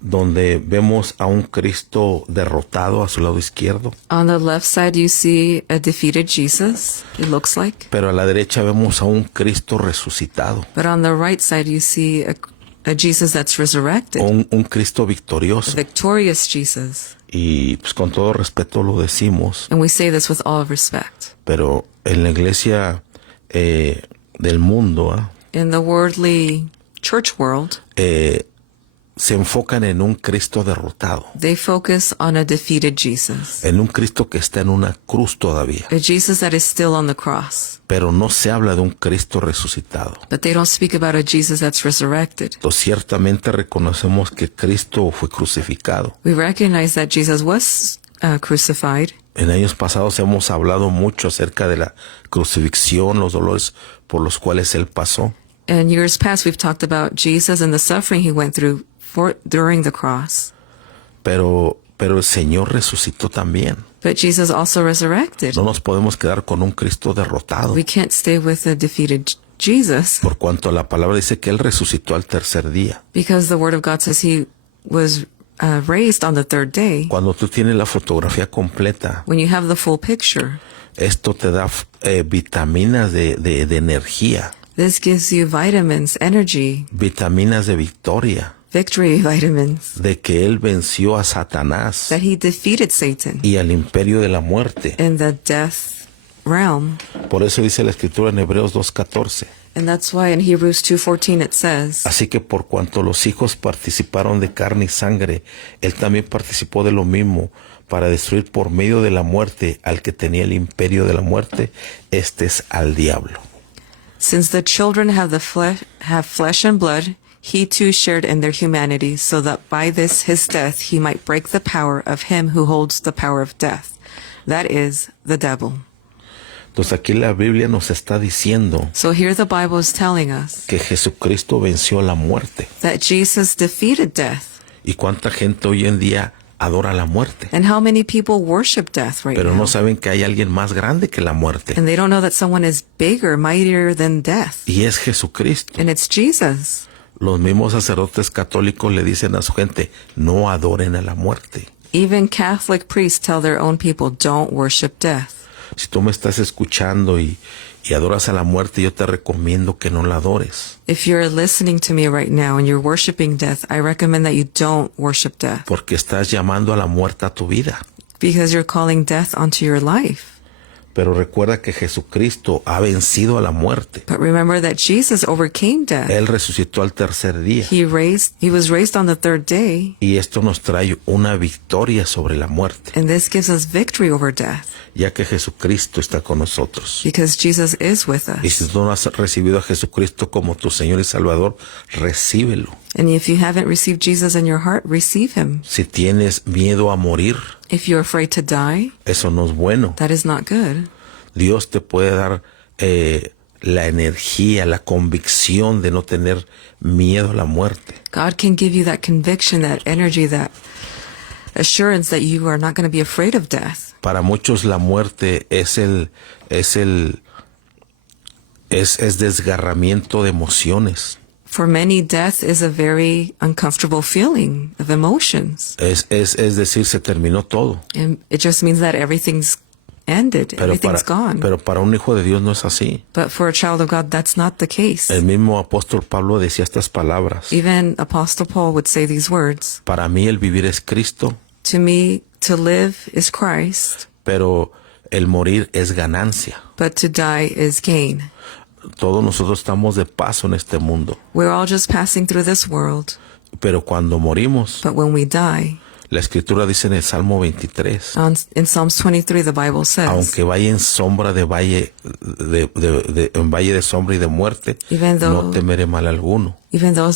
donde vemos a un Cristo derrotado a su lado izquierdo, On the left side, you see a defeated Jesus, it looks like. pero a la derecha vemos a un Cristo resucitado, But on the right side, you see a Jesus that's resurrected, un Cristo a victorioso. victorious Jesus. Y pues con todo respeto lo decimos, And we say this with all respect. pero en la iglesia del mundo In the worldly church world, se enfocan en un Cristo derrotado, they focus on a defeated Jesus, en un Cristo que está en una cruz todavía, a Jesus that is still on the cross. pero no se habla de un Cristo resucitado. But they don't speak about a Jesus that's resurrected. Entonces, ciertamente reconocemos que Cristo fue crucificado. We recognize that Jesus was crucified. En años pasados hemos hablado mucho acerca de la crucifixión, los dolores por los cuales Él pasó. In years past, we've talked about Jesus and the suffering he went through during the cross. Pero el Señor resucitó también. But Jesus also resurrected. No nos podemos quedar con un Cristo derrotado, We can't stay with a defeated Jesus, por cuanto la palabra dice que Él resucitó al tercer día. because the word of God says he was raised on the third day. Cuando tú tienes la fotografía completa, When you have the full picture, esto te da vitaminas de energía, this gives you vitamins, energy, vitaminas de victoria, victory vitamins, de que Él venció a Satanás that he defeated Satan y al imperio de la muerte. in the death realm. Por eso dice la Escritura en Hebreos 2:14. And that's why in Hebrews 2:14 it says, Así que por cuanto los hijos participaron de carne y sangre, Él también participó de lo mismo, para destruir por medio de la muerte al que tenía el imperio de la muerte, este es al diablo. since the children have flesh and blood, he too shared in their humanity, so that by this his death he might break the power of him who holds the power of death, that is, the devil. Entonces aquí la Biblia nos está diciendo So here the Bible is telling us que Jesucristo venció la muerte. that Jesus defeated death. ¿Y cuánta gente hoy en día adora la muerte? And how many people worship death right Pero now? no saben que hay alguien más grande que la muerte. And they don't know that someone is bigger, mightier than death. Y es Jesucristo. And it's Jesus. Los mismos sacerdotes católicos le dicen a su gente, no adoren a la muerte. Even Catholic priests tell their own people, don't worship death. Si tú me estás escuchando y adoras a la muerte, yo te recomiendo que no la adores. If you're listening to me right now and you're worshiping death, I recommend that you don't worship death Porque estás llamando a la muerte a tu vida. because you're calling death onto your life. Pero recuerda que Jesucristo ha vencido a la muerte. But remember that Jesus overcame death. Él resucitó al tercer día. He was raised on the third day, Y esto nos trae una victoria sobre la muerte, and this gives us victory over death ya que Jesucristo está con nosotros. because Jesus is with Y si us. tú no has recibido a Jesucristo como tu Señor y Salvador, recíbelo. And if you haven't received Jesus in your heart, receive him. Si tienes miedo a morir, If you're afraid to die, eso no es bueno. that is not good. Dios te puede dar la energía, la convicción de no tener miedo a la muerte. God can give you that conviction, that energy, that assurance that you are not going to be afraid of death. Para muchos la muerte es desgarramiento de emociones. For many, death is a very uncomfortable feeling of emotions. Es decir, se terminó todo. And it just means that everything's ended, everything's gone. Pero para un hijo de Dios no es así. But for a child of God, that's not the case. El mismo apóstol Pablo decía estas palabras. Even Apostle Paul would say these words, Para mí el vivir es Cristo, to me, to live is Christ, pero el morir es ganancia. but to die is gain. Todos nosotros estamos de paso en este mundo. We're all just passing through this world, Pero cuando morimos, but when we die, la Escritura dice en el Salmo 23, in Psalms 23, the Bible says, aunque vaya en sombra de valle, en valle de sombra y de muerte, Even though- no temeré mal alguno. even though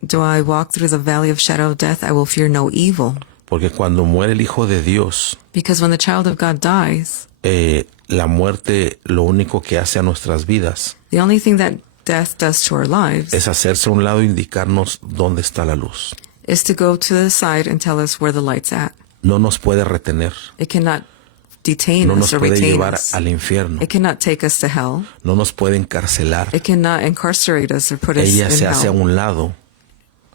do I walk through the valley of shadow of death, I will fear no evil. Porque cuando muere el Hijo de Dios, Because when the child of God dies, la muerte lo único que hace a nuestras vidas the only thing that death does to our lives es hacerse a un lado e indicarnos dónde está la luz. is to go to the side and tell us where the light's at. No nos puede retener, It cannot detain no us nos or puede retain llevar us. al infierno, It cannot take us to hell. no nos puede encarcelar. It cannot incarcerate us or put us Ella in se hace a hell. un lado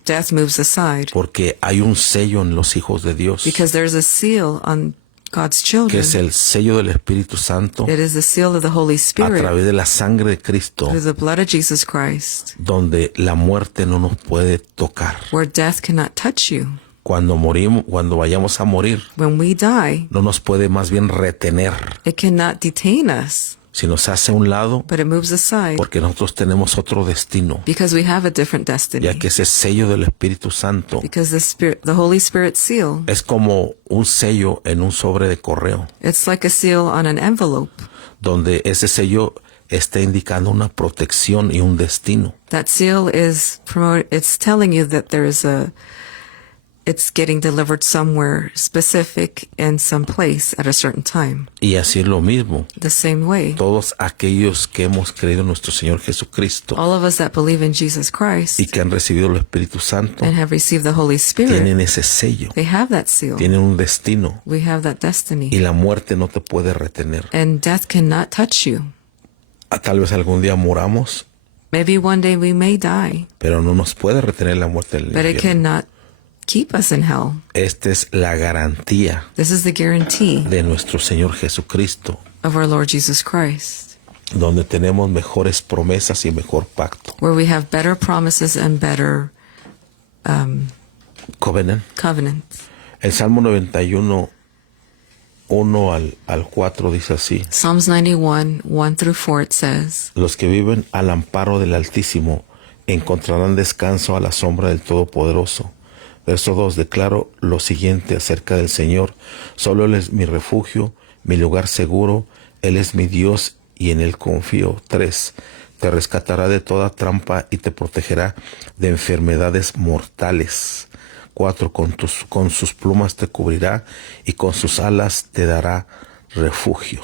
Death moves aside porque hay un sello en los hijos de Dios, because there's a seal on God's que children. es el sello del Espíritu Santo It is the seal of the Holy a Spirit través de la sangre de Cristo, through the blood of Jesus Christ, donde la muerte no nos puede tocar. where death cannot touch you. Cuando morimos, cuando vayamos a morir, When we die, no nos puede más bien retener, it cannot detain us, sino se hace a un lado but it moves aside porque nosotros tenemos otro destino, because we have a different destiny. ya que ese sello del Espíritu Santo Because the Holy Spirit seal, es como un sello en un sobre de correo, it's like a seal on an envelope. donde ese sello está indicando una protección y un destino. That seal is it's telling you that it's getting delivered somewhere specific in some place at a certain time. Y así es lo mismo. The same way, Todos aquellos que hemos creído en nuestro Señor Jesucristo all of us that believe in Jesus Christ y que han recibido el Espíritu Santo and have received the Holy Spirit, tienen ese sello, they have that seal. tienen un destino We have that y destiny. la muerte no te puede retener. And death cannot touch you. Tal vez algún día moramos, Maybe one day we may die, pero no nos puede retener la muerte del but it infierno. cannot keep us in hell. Esta es la garantía This is the guarantee de nuestro Señor Jesucristo, of our Lord Jesus Christ, donde tenemos mejores promesas y mejor pacto. where we have better promises and better Covenant. covenants. El Salmo 91, 1 al 4 dice así: Psalms 91, 1 through 4, it says, Los que viven al amparo del Altísimo encontrarán descanso a la sombra del Todopoderoso. Verso 2, declaro lo siguiente acerca del Señor: solo Él es mi refugio, mi lugar seguro, Él es mi Dios y en Él confío. 3, te rescatará de toda trampa y te protegerá de enfermedades mortales. 4, con sus plumas te cubrirá y con sus alas te dará refugio.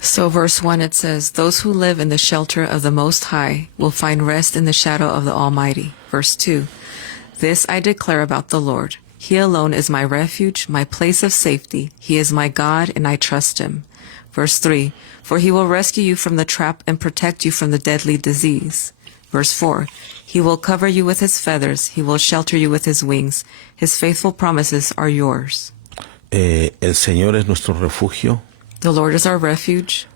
So verse 1, it says, those who live in the shelter of the Most High will find rest in the shadow of the Almighty. Verse 2, this I declare about the Lord. He alone is my refuge, my place of safety. He is my God, and I trust him. Verse 3, for he will rescue you from the trap and protect you from the deadly disease. Verse 4, he will cover you with his feathers. He will shelter you with his wings. His faithful promises are yours. El Señor es nuestro refugio. The Lord is our refuge.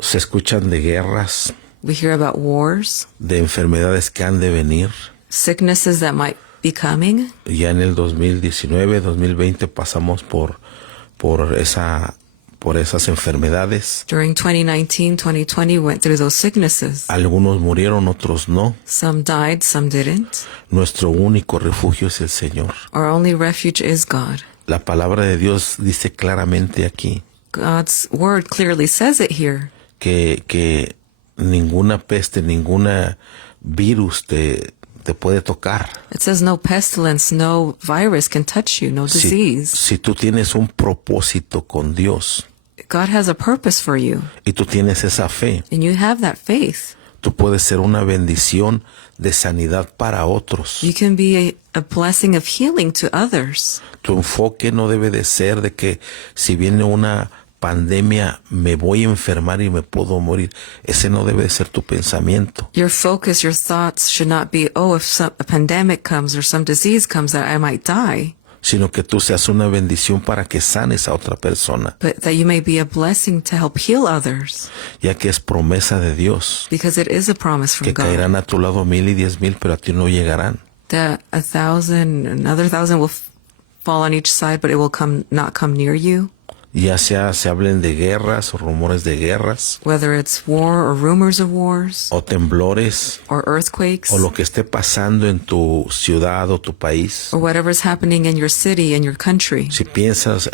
Se escuchan de guerras, We hear about wars, de enfermedades que han de venir. sicknesses that might be coming. Ya en el 2019, 2020 pasamos por esas enfermedades. During 2019, 2020, we went through those sicknesses. Algunos murieron, otros no. Some died, some didn't. Nuestro único refugio es el Señor. Our only refuge is God. La palabra de Dios dice claramente aquí God's word clearly says it here. que ninguna peste, ninguna virus te puede tocar. It says no pestilence, no virus can touch you, no disease. Si tú tienes un propósito con Dios God has a purpose for you, y tú tienes esa fe, and you have that faith. tú puedes ser una bendición de sanidad para otros. You can be a blessing of healing to others. Tu enfoque no debe de ser de que si viene una pandemia me voy a enfermar y me puedo morir. Ese no debe de ser tu pensamiento. Your focus, your thoughts should not be, oh, if a pandemic comes or some disease comes that I might die, Sino que tú seas una bendición para que sanes a otra persona, but that you may be a blessing to help heal others, ya que es promesa de Dios, because it is a promise from que God caerán a tu lado 1,000 y 10,000, pero a ti no llegarán. that 1,000, another 1,000 will fall on each side, but it will not come near you. Ya sea se hablen de guerras o rumores de guerras, Whether it's war or rumors of wars o temblores, or earthquakes o lo que esté pasando en tu ciudad o tu país. or whatever's happening in your city and your country. Si piensas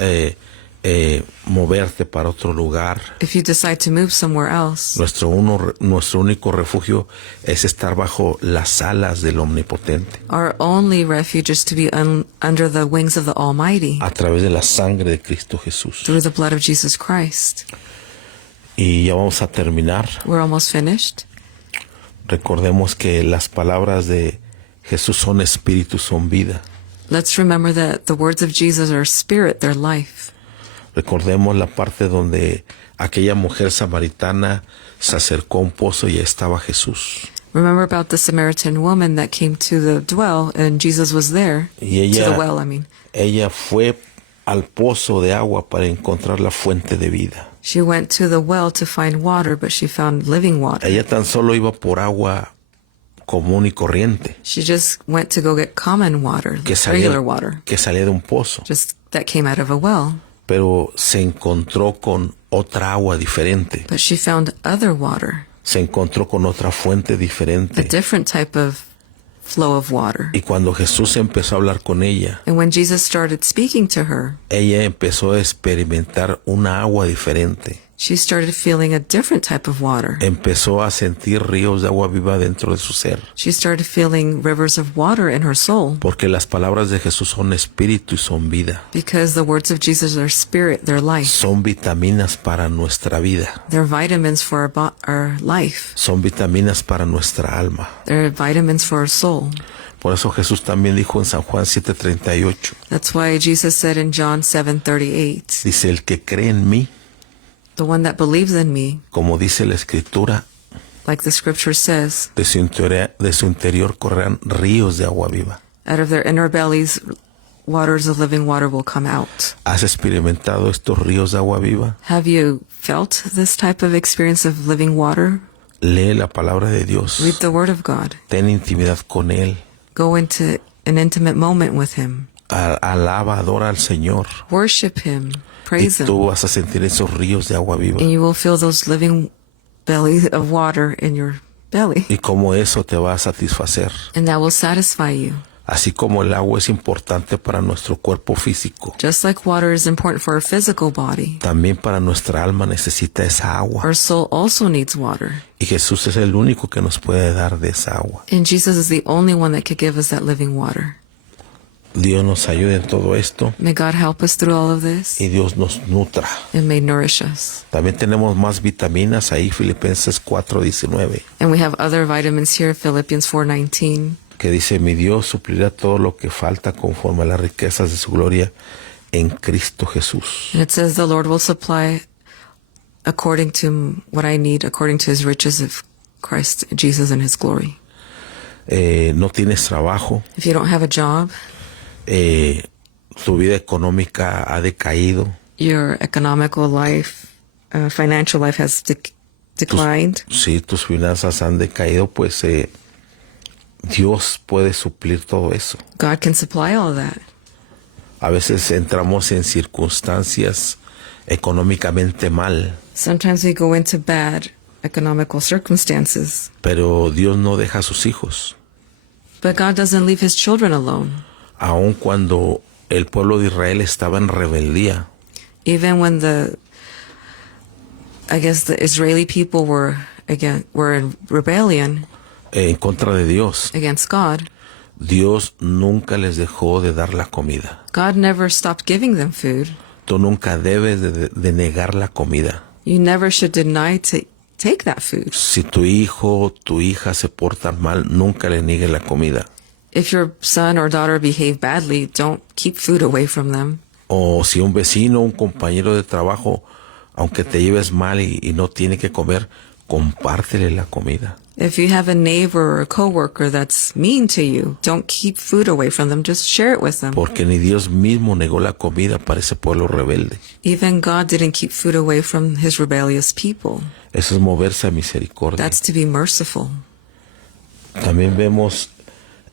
moverte para otro lugar, If you decide to move somewhere else, nuestro único refugio es estar bajo las alas del Omnipotente, our only refuge is to be under the wings of the Almighty a través de la sangre de Cristo Jesús. through the blood of Jesus Christ. Y ya vamos a terminar. We're almost finished. Recordemos que las palabras de Jesús son espíritu, son vida. Let's remember that the words of Jesus are spirit, they're life. Recordemos la parte donde aquella mujer samaritana se acercó a un pozo y ahí estaba Jesús. Remember about the Samaritan woman that came to the well and Jesus was there. Y To the well, I mean. ella fue al pozo de agua para encontrar la fuente de vida. She went to the well to find water, but she found living water. Ella tan solo iba por agua común y corriente She just went to go get common water, que regular water, salía de un pozo, just that came out of a well. pero se encontró con otra agua diferente, But she found other water, se encontró con otra fuente a diferente. different type of flow of water. Y cuando Jesús empezó a hablar con ella, And when Jesus started speaking to her, ella empezó a experimentar una agua diferente. she started feeling a different type of water. Empezó a sentir ríos de agua viva dentro de su ser, She started feeling rivers of water in her soul, porque las palabras de Jesús son espíritu y son vida. because the words of Jesus are spirit, they're life. Son vitaminas para nuestra vida, They're vitamins for our life. son vitaminas para nuestra alma. They're vitamins for our soul. Por eso Jesús también dijo en San Juan 7:38, That's why Jesus said in John 7:38, dice, el que cree en mí, the one that believes in me, como dice la Escritura, like the scripture says, de su interior correrán ríos de agua viva. out of their inner bellies, waters of living water will come out. ¿Has experimentado estos ríos de agua viva? Have you felt this type of experience of living water? Lee la palabra de Dios, Read the Word of God. ten intimidad con Él, Go into an intimate moment with Him. alaba, adora al Señor, Worship Him. y Praise Him. tú vas a sentir esos ríos de agua viva. And you will feel those living bellies of water in your belly. Y como eso te va a satisfacer. And that will satisfy you. Así como el agua es importante para nuestro cuerpo físico, Just like water is important for our physical body, también para nuestra alma necesita esa agua. our soul also needs water. Y Jesús es el único que nos puede dar de esa agua. And Jesus is the only one that could give us that living water. Dios nos ayude en todo esto May God help us through all of this y Dios nos nutra. and may nourish us. También tenemos más vitaminas ahí, Filipenses 4:19, And we have other vitamins here, Philippians 4:19, que dice, mi Dios suplirá todo lo que falta conforme a las riquezas de su gloria en Cristo Jesús. and it says the Lord will supply according to what I need, according to his riches of Christ Jesus and his glory. No tienes trabajo, If you don't have a job, tu vida económica ha decaído, your economical life, financial life has declined. si tus finanzas han decaído, pues Dios puede suplir todo eso. God can supply all of that. A veces entramos en circunstancias económicamente mal, Sometimes we go into bad economical circumstances, pero Dios no deja a sus hijos. but God doesn't leave his children alone. Aun cuando el pueblo de Israel estaba en rebeldía, Even when the Israeli people were in rebellion en contra de Dios, against God, Dios nunca les dejó de dar la comida. God never stopped giving them food. Tú nunca debes de negar la comida. You never should deny to take that food. Si tu hijo o tu hija se portan mal, nunca le niegues la comida. If your son or daughter behave badly, don't keep food away from them. O si un vecino o un compañero de trabajo, aunque te lleves mal y no tiene que comer, compártele la comida. If you have a neighbor or a coworker that's mean to you, don't keep food away from them. Just share it with them. Porque ni Dios mismo negó la comida para ese pueblo rebelde. Even God didn't keep food away from his rebellious people. Eso es moverse a misericordia. That's to be merciful. También vemos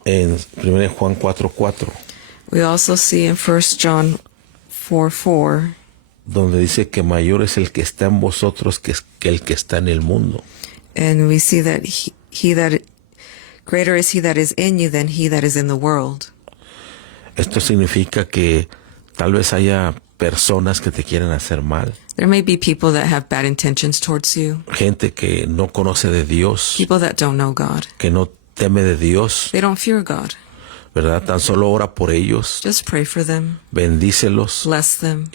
en 1 Juan 4:4, We also see in 1 John 4:4, donde dice que mayor es el que está en vosotros que el que está en el mundo. and we see that greater is he that is in you than he that is in the world. Esto significa que tal vez haya personas que te quieren hacer mal, There may be people that have bad intentions towards you, gente que no conoce de Dios, people that don't know God. que no teme de Dios, They don't fear God. ¿verdad? Tan solo ora por ellos, Just pray for them, bendícelos bless them,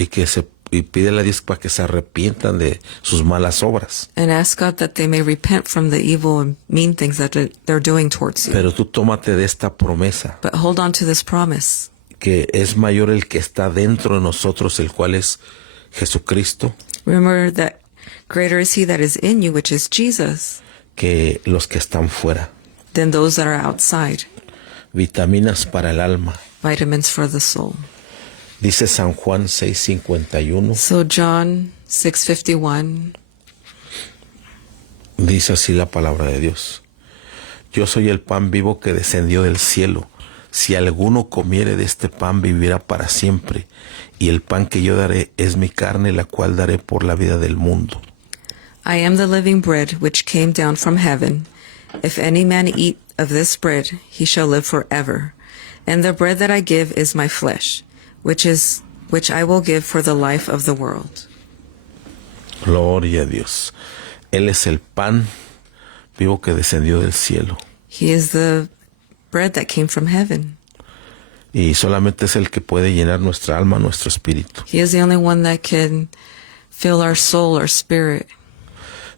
y pídele a Dios para que se arrepientan de sus malas obras. and ask God that they may repent from the evil and mean things that they're doing towards you. Pero tú tómate de esta promesa, But hold on to this promise, que es mayor el que está dentro de nosotros, el cual es Jesucristo, remember that greater is he that is in you, which is Jesus, que los que están fuera. than those that are outside. Vitaminas para el alma. Vitamins for the soul. Dice San Juan 6:51, So John 6:51, dice así la palabra de Dios. Yo soy el pan vivo que descendió del cielo. Si alguno comiere de este pan, vivirá para siempre. Y el pan que yo daré es mi carne, la cual daré por la vida del mundo. I am the living bread which came down from heaven. If any man eat of this bread, he shall live forever. And the bread that I give is my flesh, which I will give for the life of the world. Gloria a Dios. Él es el pan vivo que descendió del cielo. He is the bread that came from heaven. Y solamente es el que puede llenar nuestra alma, nuestro espíritu. He is the only one that can fill our soul, our spirit.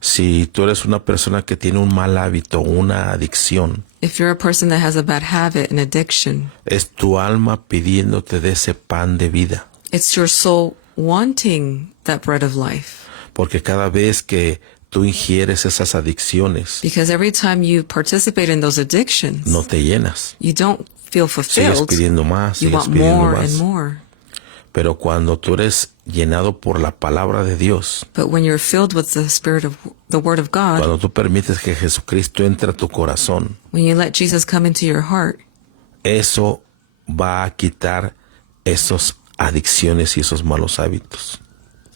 Si tú eres una persona que tiene un mal hábito, una adicción, If you're a person that has a bad habit, an addiction, es tu alma pidiéndote de ese pan de vida. it's your soul wanting that bread of life. Porque cada vez que tú ingieres esas adicciones, Because every time you participate in those addictions, no te llenas. you don't feel Sigues fulfilled. pidiendo más, You sigues want pidiendo more and más. more. Pero cuando tú eres llenado por la palabra de Dios, But when you're filled with the spirit of the word of God, cuando tú permites que Jesucristo entre a tu corazón, when you let Jesus come into your heart, eso va a quitar esas adicciones y esos malos hábitos.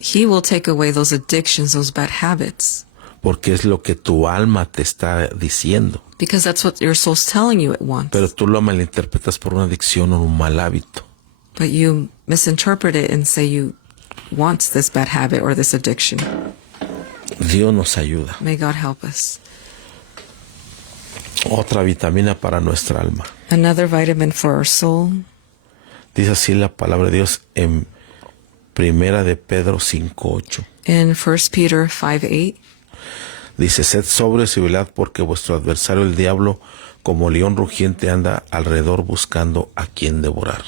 he will take away those addictions, those bad habits. Porque es lo que tu alma te está diciendo. Because that's what your soul's telling you it wants. Pero tú lo malinterpretas por una adicción o un mal hábito. But you misinterpret it and say you want this bad habit or this addiction. Dios nos ayuda. May God help us. Otra vitamina para nuestra alma. Another vitamin for our soul. Dice así la palabra de Dios en Primera de Pedro 5:8. In 1 Peter 5:8, Dice, sed sobrios y velad porque vuestro adversario el diablo como león rugiente anda alrededor buscando a quien devorar.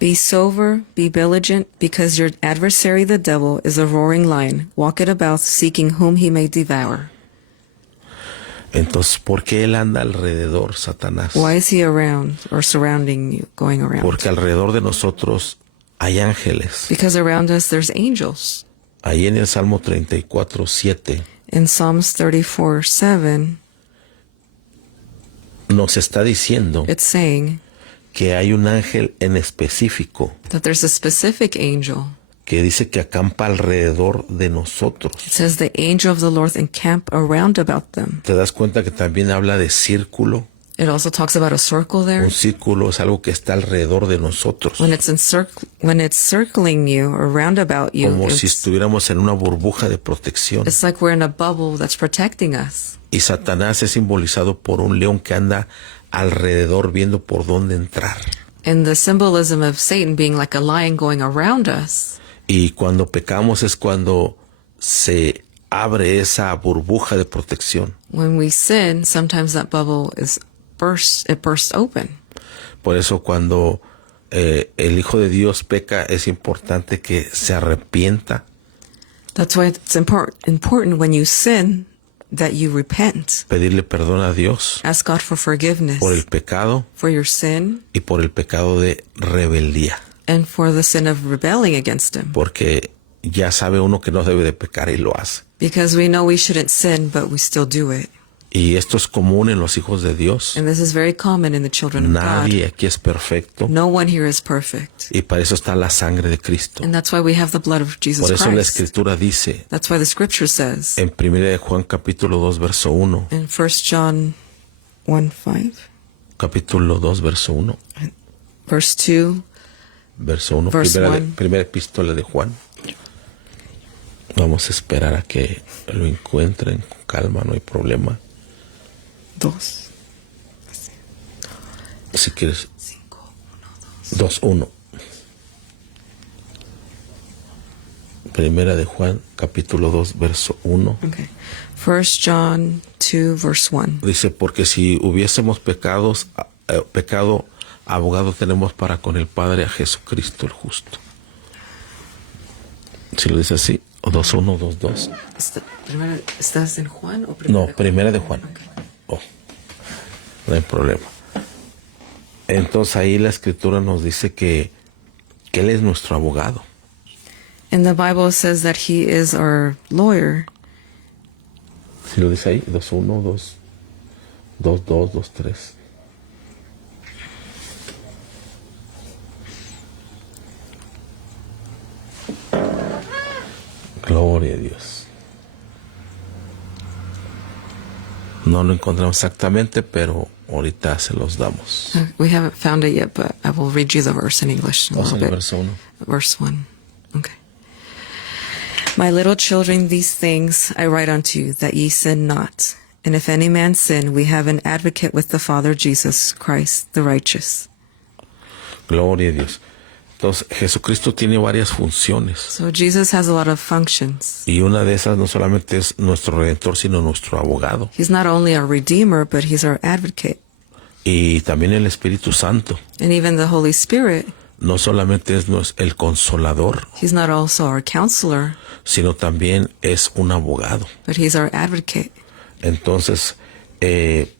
be sober, be vigilant, because your adversary the devil is a roaring lion, walketh about seeking whom he may devour. Entonces, ¿por qué él anda alrededor, Satanás? Why is he around or surrounding you, going around? Porque alrededor de nosotros hay ángeles. Because around us there's angels. Ahí en el Salmo 34:7 In Psalms 34:7, nos está diciendo it's saying que hay un ángel en específico that there's a specific angel. que dice que acampa alrededor de nosotros. It says the angel of the Lord encamp around about them. ¿Te das cuenta que también habla de círculo? It also talks about a circle there. Un círculo es algo que está alrededor de nosotros. When it's circling you or round about you, Como si estuviéramos en una burbuja de protección. it's like we're in a bubble that's protecting us. Y Satanás es simbolizado por un león que anda alrededor viendo por dónde entrar. And the symbolism of Satan being like a lion going around us. Y cuando pecamos es cuando se abre esa burbuja de protección. When we sin, sometimes that bubble bursts open. Por eso cuando el Hijo de Dios peca es importante que se arrepienta. That's why it's important when you sin that you repent. Pedirle perdón a Dios Ask God for forgiveness por el pecado for your sin y por el pecado de rebeldía. and for the sin of rebelling against Him. Porque ya sabe uno que no debe de pecar y lo hace. Because we know we shouldn't sin, but we still do it. Y esto es común en los hijos de Dios. And this is very common in the children of Nadie God. aquí es perfecto. No one here is perfect. Y para eso está la sangre de Cristo. And that's why we have the blood of Jesus Por eso la Christ. Escritura dice That's why the scripture says en 1 de Juan capítulo 2 verso 1, in 1 John 1:5, capítulo 2 verso 1, verse 2, verso 1, Verse primera, 1. primera epístola de Juan. Vamos a esperar a que lo encuentren con calma, no hay problema. 2. Si quieres, 2, 1. Primera de Juan, capítulo 2, verso 1. Okay. 1 John 2, verse 1. Dice, porque si hubiésemos pecado, abogado tenemos para con el Padre a Jesucristo el justo. Si lo dice así, o 2.1, 2.2. ¿Estás en Juan o primero? No, primera de Juan. Okay. Oh, no hay problema. Entonces ahí la Escritura nos dice que Él es nuestro abogado. And the Bible says that He is our lawyer. Si lo dice ahí, 2.1, 2.2, 2.3. Gloria a Dios. No lo encontramos exactamente, pero ahorita se los damos. We haven't found it yet, but I will read you the verse in English in a Vamos little al bit. verso 1. Verse 1. Okay. My little children, these things I write unto you, that ye sin not. And if any man sin, we have an advocate with the Father, Jesus Christ, the righteous. Gloria a Dios. Entonces, Jesucristo tiene varias funciones. So Jesus has a lot of functions. Y una de esas no solamente es nuestro Redentor, sino nuestro abogado. He's not only our Redeemer, but He's our advocate. Y también el Espíritu Santo. And even the Holy Spirit, No solamente es el consolador, He's not also our counselor, sino también es un abogado. but He's our advocate. Entonces,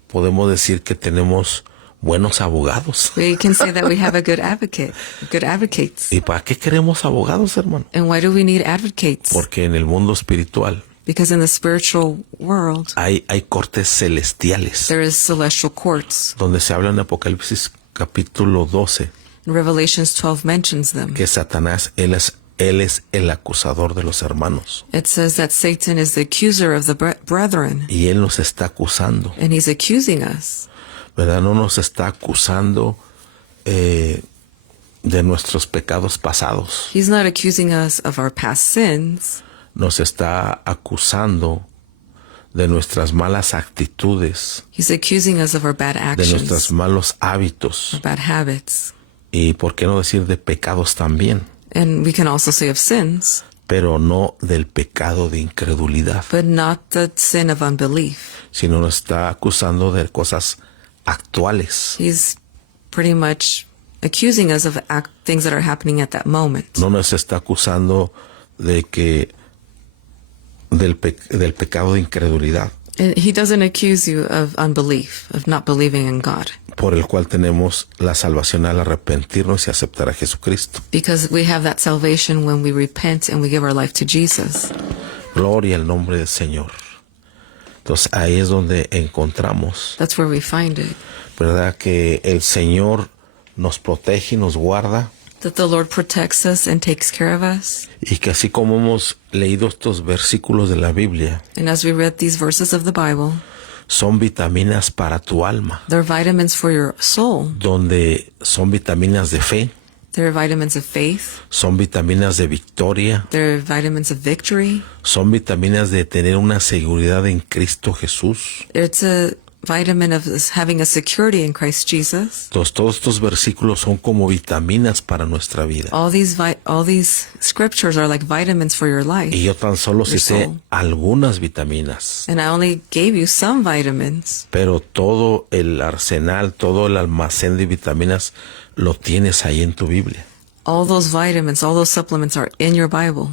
podemos decir que tenemos buenos abogados. We can say that we have a good advocate, good advocates. ¿Y para qué queremos abogados, hermano? And why do we need advocates? Porque en el mundo espiritual Because in the spiritual world, hay cortes celestiales, there is celestial courts. donde se habla en Apocalipsis capítulo 12, And Revelations 12 mentions them. que Satanás, él es el acusador de los hermanos. It says that Satan is the accuser of the brethren, Y él nos está acusando, and he's accusing us. ¿verdad? No nos está acusando de nuestros pecados pasados. He's not accusing us of our past sins. Nos está acusando de nuestras malas actitudes, He's accusing us of our bad de nuestros actions, malos hábitos, our bad habits. Y por qué no decir de pecados también, And we can also say of sins, pero no del pecado de incredulidad, but not the sin of unbelief. sino nos está acusando de cosas actuales. He's pretty much accusing us of things that are happening at that moment. No nos está acusando de que del pecado de incredulidad, And he doesn't accuse you of unbelief, of not believing in God, por el cual tenemos la salvación al arrepentirnos y aceptar a Jesucristo. because we have that salvation when we repent and we give our life to Jesus. Gloria al nombre del Señor. Entonces ahí es donde encontramos, That's where we find it. ¿verdad?, que el Señor nos protege y nos guarda, That the Lord protects us and takes care of us. y que así como hemos leído estos versículos de la Biblia, And as we read these verses of the Bible, son vitaminas para tu alma, they're vitamins for your soul. donde son vitaminas de fe, They're vitamins of faith. son vitaminas de victoria, They're vitamins of victory. son vitaminas de tener una seguridad en Cristo Jesús. It's a vitamin of having a security in Christ Jesus. Entonces, todos estos versículos son como vitaminas para nuestra vida. All these scriptures are like vitamins for your life. Y yo tan solo Your cité soul. algunas vitaminas, And I only gave you some vitamins, pero todo el arsenal, todo el almacén de vitaminas lo tienes ahí en tu Biblia. all those vitamins, all those supplements are in your Bible.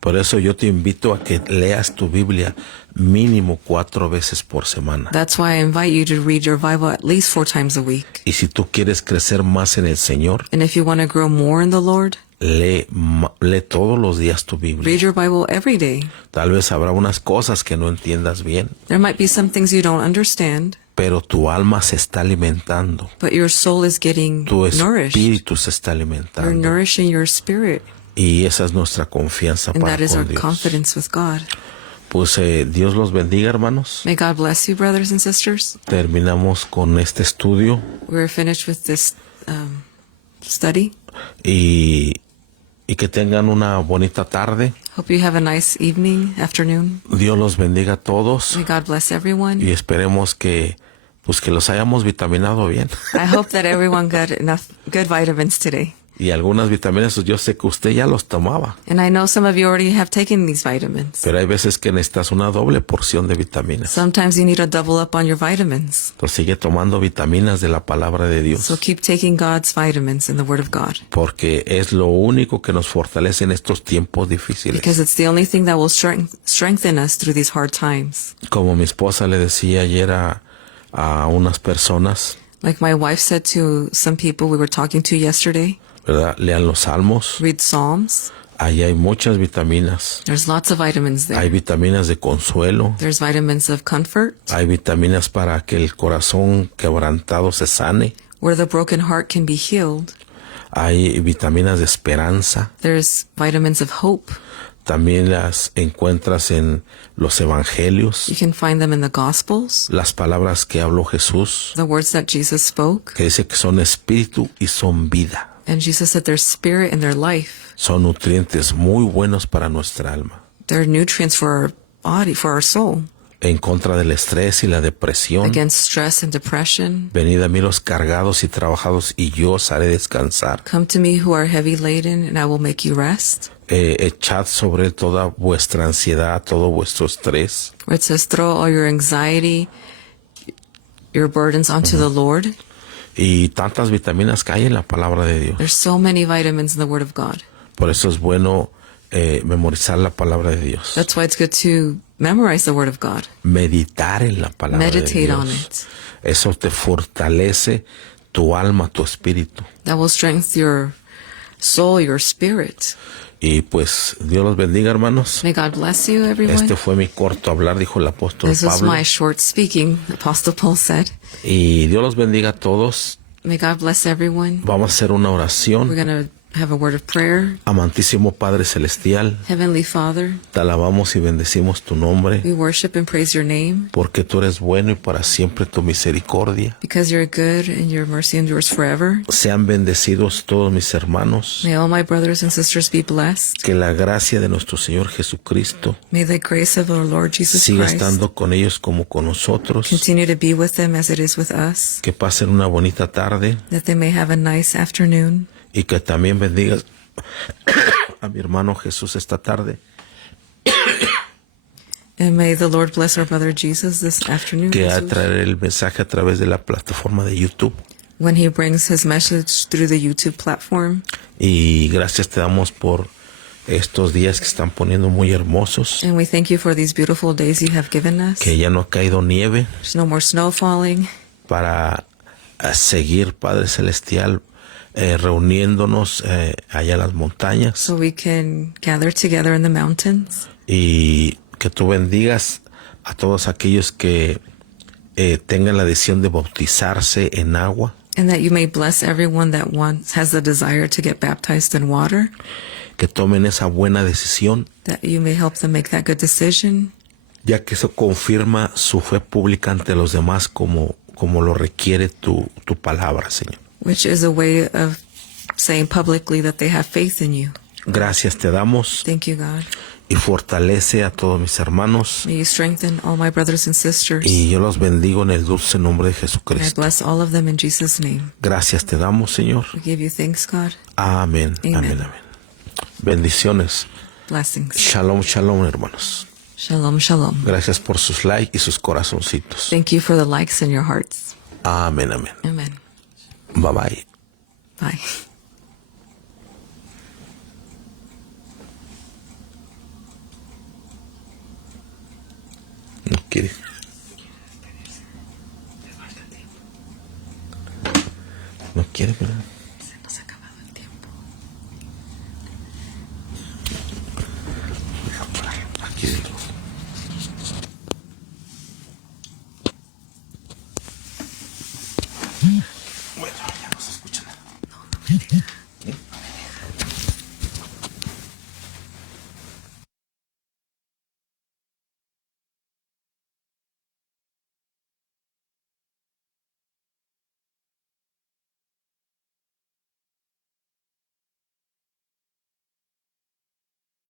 Por eso yo te invito a que leas tu Biblia mínimo 4 veces por semana. That's why I invite you to read your Bible at least 4 times a week. Y si tú quieres crecer más en el Señor, And if you want to grow more in the Lord, lee todos los días tu Biblia. read your Bible every day. Tal vez habrá unas cosas que no entiendas bien, There might be some things you don't understand, pero tu alma se está alimentando. but your soul is getting Tu nourished. espíritu se está You're alimentando. nourishing your spirit. Y esa es nuestra confianza And para that is our con Dios. confidence with God. Pues Dios los bendiga, hermanos. May God bless you, brothers and sisters. Terminamos con este estudio We're finished with this study. y que tengan una bonita tarde. Hope you have a nice evening, afternoon. Dios los bendiga a todos May God bless everyone. y esperemos que los hayamos vitaminado bien. I hope that everyone got enough good vitamins today. Y algunas vitaminas yo sé que usted ya los tomaba, And I know some of you already have taken these vitamins. pero hay veces que necesitas una doble porción de vitaminas. Sometimes you need to double up on your vitamins. Entonces sigue tomando vitaminas de la palabra de Dios, So keep taking God's vitamins in the Word of God, porque es lo único que nos fortalece en estos tiempos difíciles. because it's the only thing that will strengthen us through these hard times. Como mi esposa le decía ayer a unas personas, Like my wife said to some people we were talking to yesterday, ¿verdad? Lean los salmos, read Psalms. ahí hay muchas vitaminas. There's lots of vitamins there. Hay vitaminas de consuelo, There's vitamins of comfort, hay vitaminas para que el corazón quebrantado se sane, where the broken heart can be healed. hay vitaminas de esperanza. There's vitamins of hope. También las encuentras en los evangelios, You can find them in the Gospels, las palabras que habló Jesús, the words that Jesus spoke. que dice que son espíritu y son vida. And Jesus said their spirit and their life. Son nutrientes muy buenos para nuestra alma, They're nutrients for our body, for our soul, en contra del estrés y la depresión. against stress and depression. Venid a mí los cargados y trabajados, y yo os haré descansar. Come to me who are heavy laden, and I will make you rest. Echad sobre él toda vuestra ansiedad, todo vuestro estrés, Where it says, throw all your anxiety, your burdens onto the Lord. y tantas vitaminas que hay en la palabra de Dios. There's so many vitamins in the Word of God. Por eso es bueno memorizar la palabra de Dios, That's why it's good to memorize the Word of God. meditar en la palabra Meditate de on Dios. it. Eso te fortalece tu alma, tu espíritu. That will strengthen your soul, your spirit. Y pues Dios los bendiga, hermanos. May God bless you, everyone. Este fue mi corto hablar, dijo el apóstol This was Pablo. my short speaking, Apostle Paul said. Y Dios los bendiga a todos. May God bless everyone. Vamos a hacer una We're oración going to have a word of prayer. Amantísimo Padre Celestial, Heavenly Father, te alabamos y bendecimos tu nombre, we worship and praise your name porque tú eres bueno y para siempre tu misericordia. because you're good and your mercy endures forever. Sean bendecidos todos mis hermanos, May all my brothers and sisters be blessed. que la gracia de nuestro Señor Jesucristo May the grace of our Lord Jesus siga Christ estando con ellos como con nosotros, continue to be with them as it is with us, que pasen una bonita tarde that they may have a nice afternoon. y que también bendigas a mi hermano Jesús esta tarde, And may the Lord bless our brother Jesus this afternoon que a Jesus, traer el mensaje a través de la plataforma de YouTube. when he brings his message through the YouTube platform. Y gracias te damos por estos días que están poniendo muy hermosos, And we thank you for these beautiful days you have given us. que ya no ha caído nieve, There's no more snow falling. para seguir, Padre Celestial, reuniéndonos allá en las montañas, So we can gather together in the mountains. y que tú bendigas a todos aquellos que tengan la decisión de bautizarse en agua, And that you may bless everyone that has the desire to get baptized in water. que tomen esa buena decisión, That you may help them make that good decision. ya que eso confirma su fe pública ante los demás como lo requiere tu palabra, Señor. Which is a way of saying publicly that they have faith in you. Gracias te damos Thank you, God. y fortalece a todos mis hermanos, May you strengthen all my brothers and sisters. y yo los bendigo en el dulce nombre de And I Jesucristo. bless all of them in Jesus' name. Gracias te damos, Señor. We give you thanks, God. Amén, Amen. amén, amén. Bendiciones. Blessings. Shalom, shalom, hermanos. Shalom, shalom. Gracias por sus likes y sus corazoncitos. Thank you for the likes in your hearts. Amén, amén. Amen. Bye bye. Bye. No quiere. No quiere, ¿verdad? Se nos ha acabado el tiempo. Aquí digo.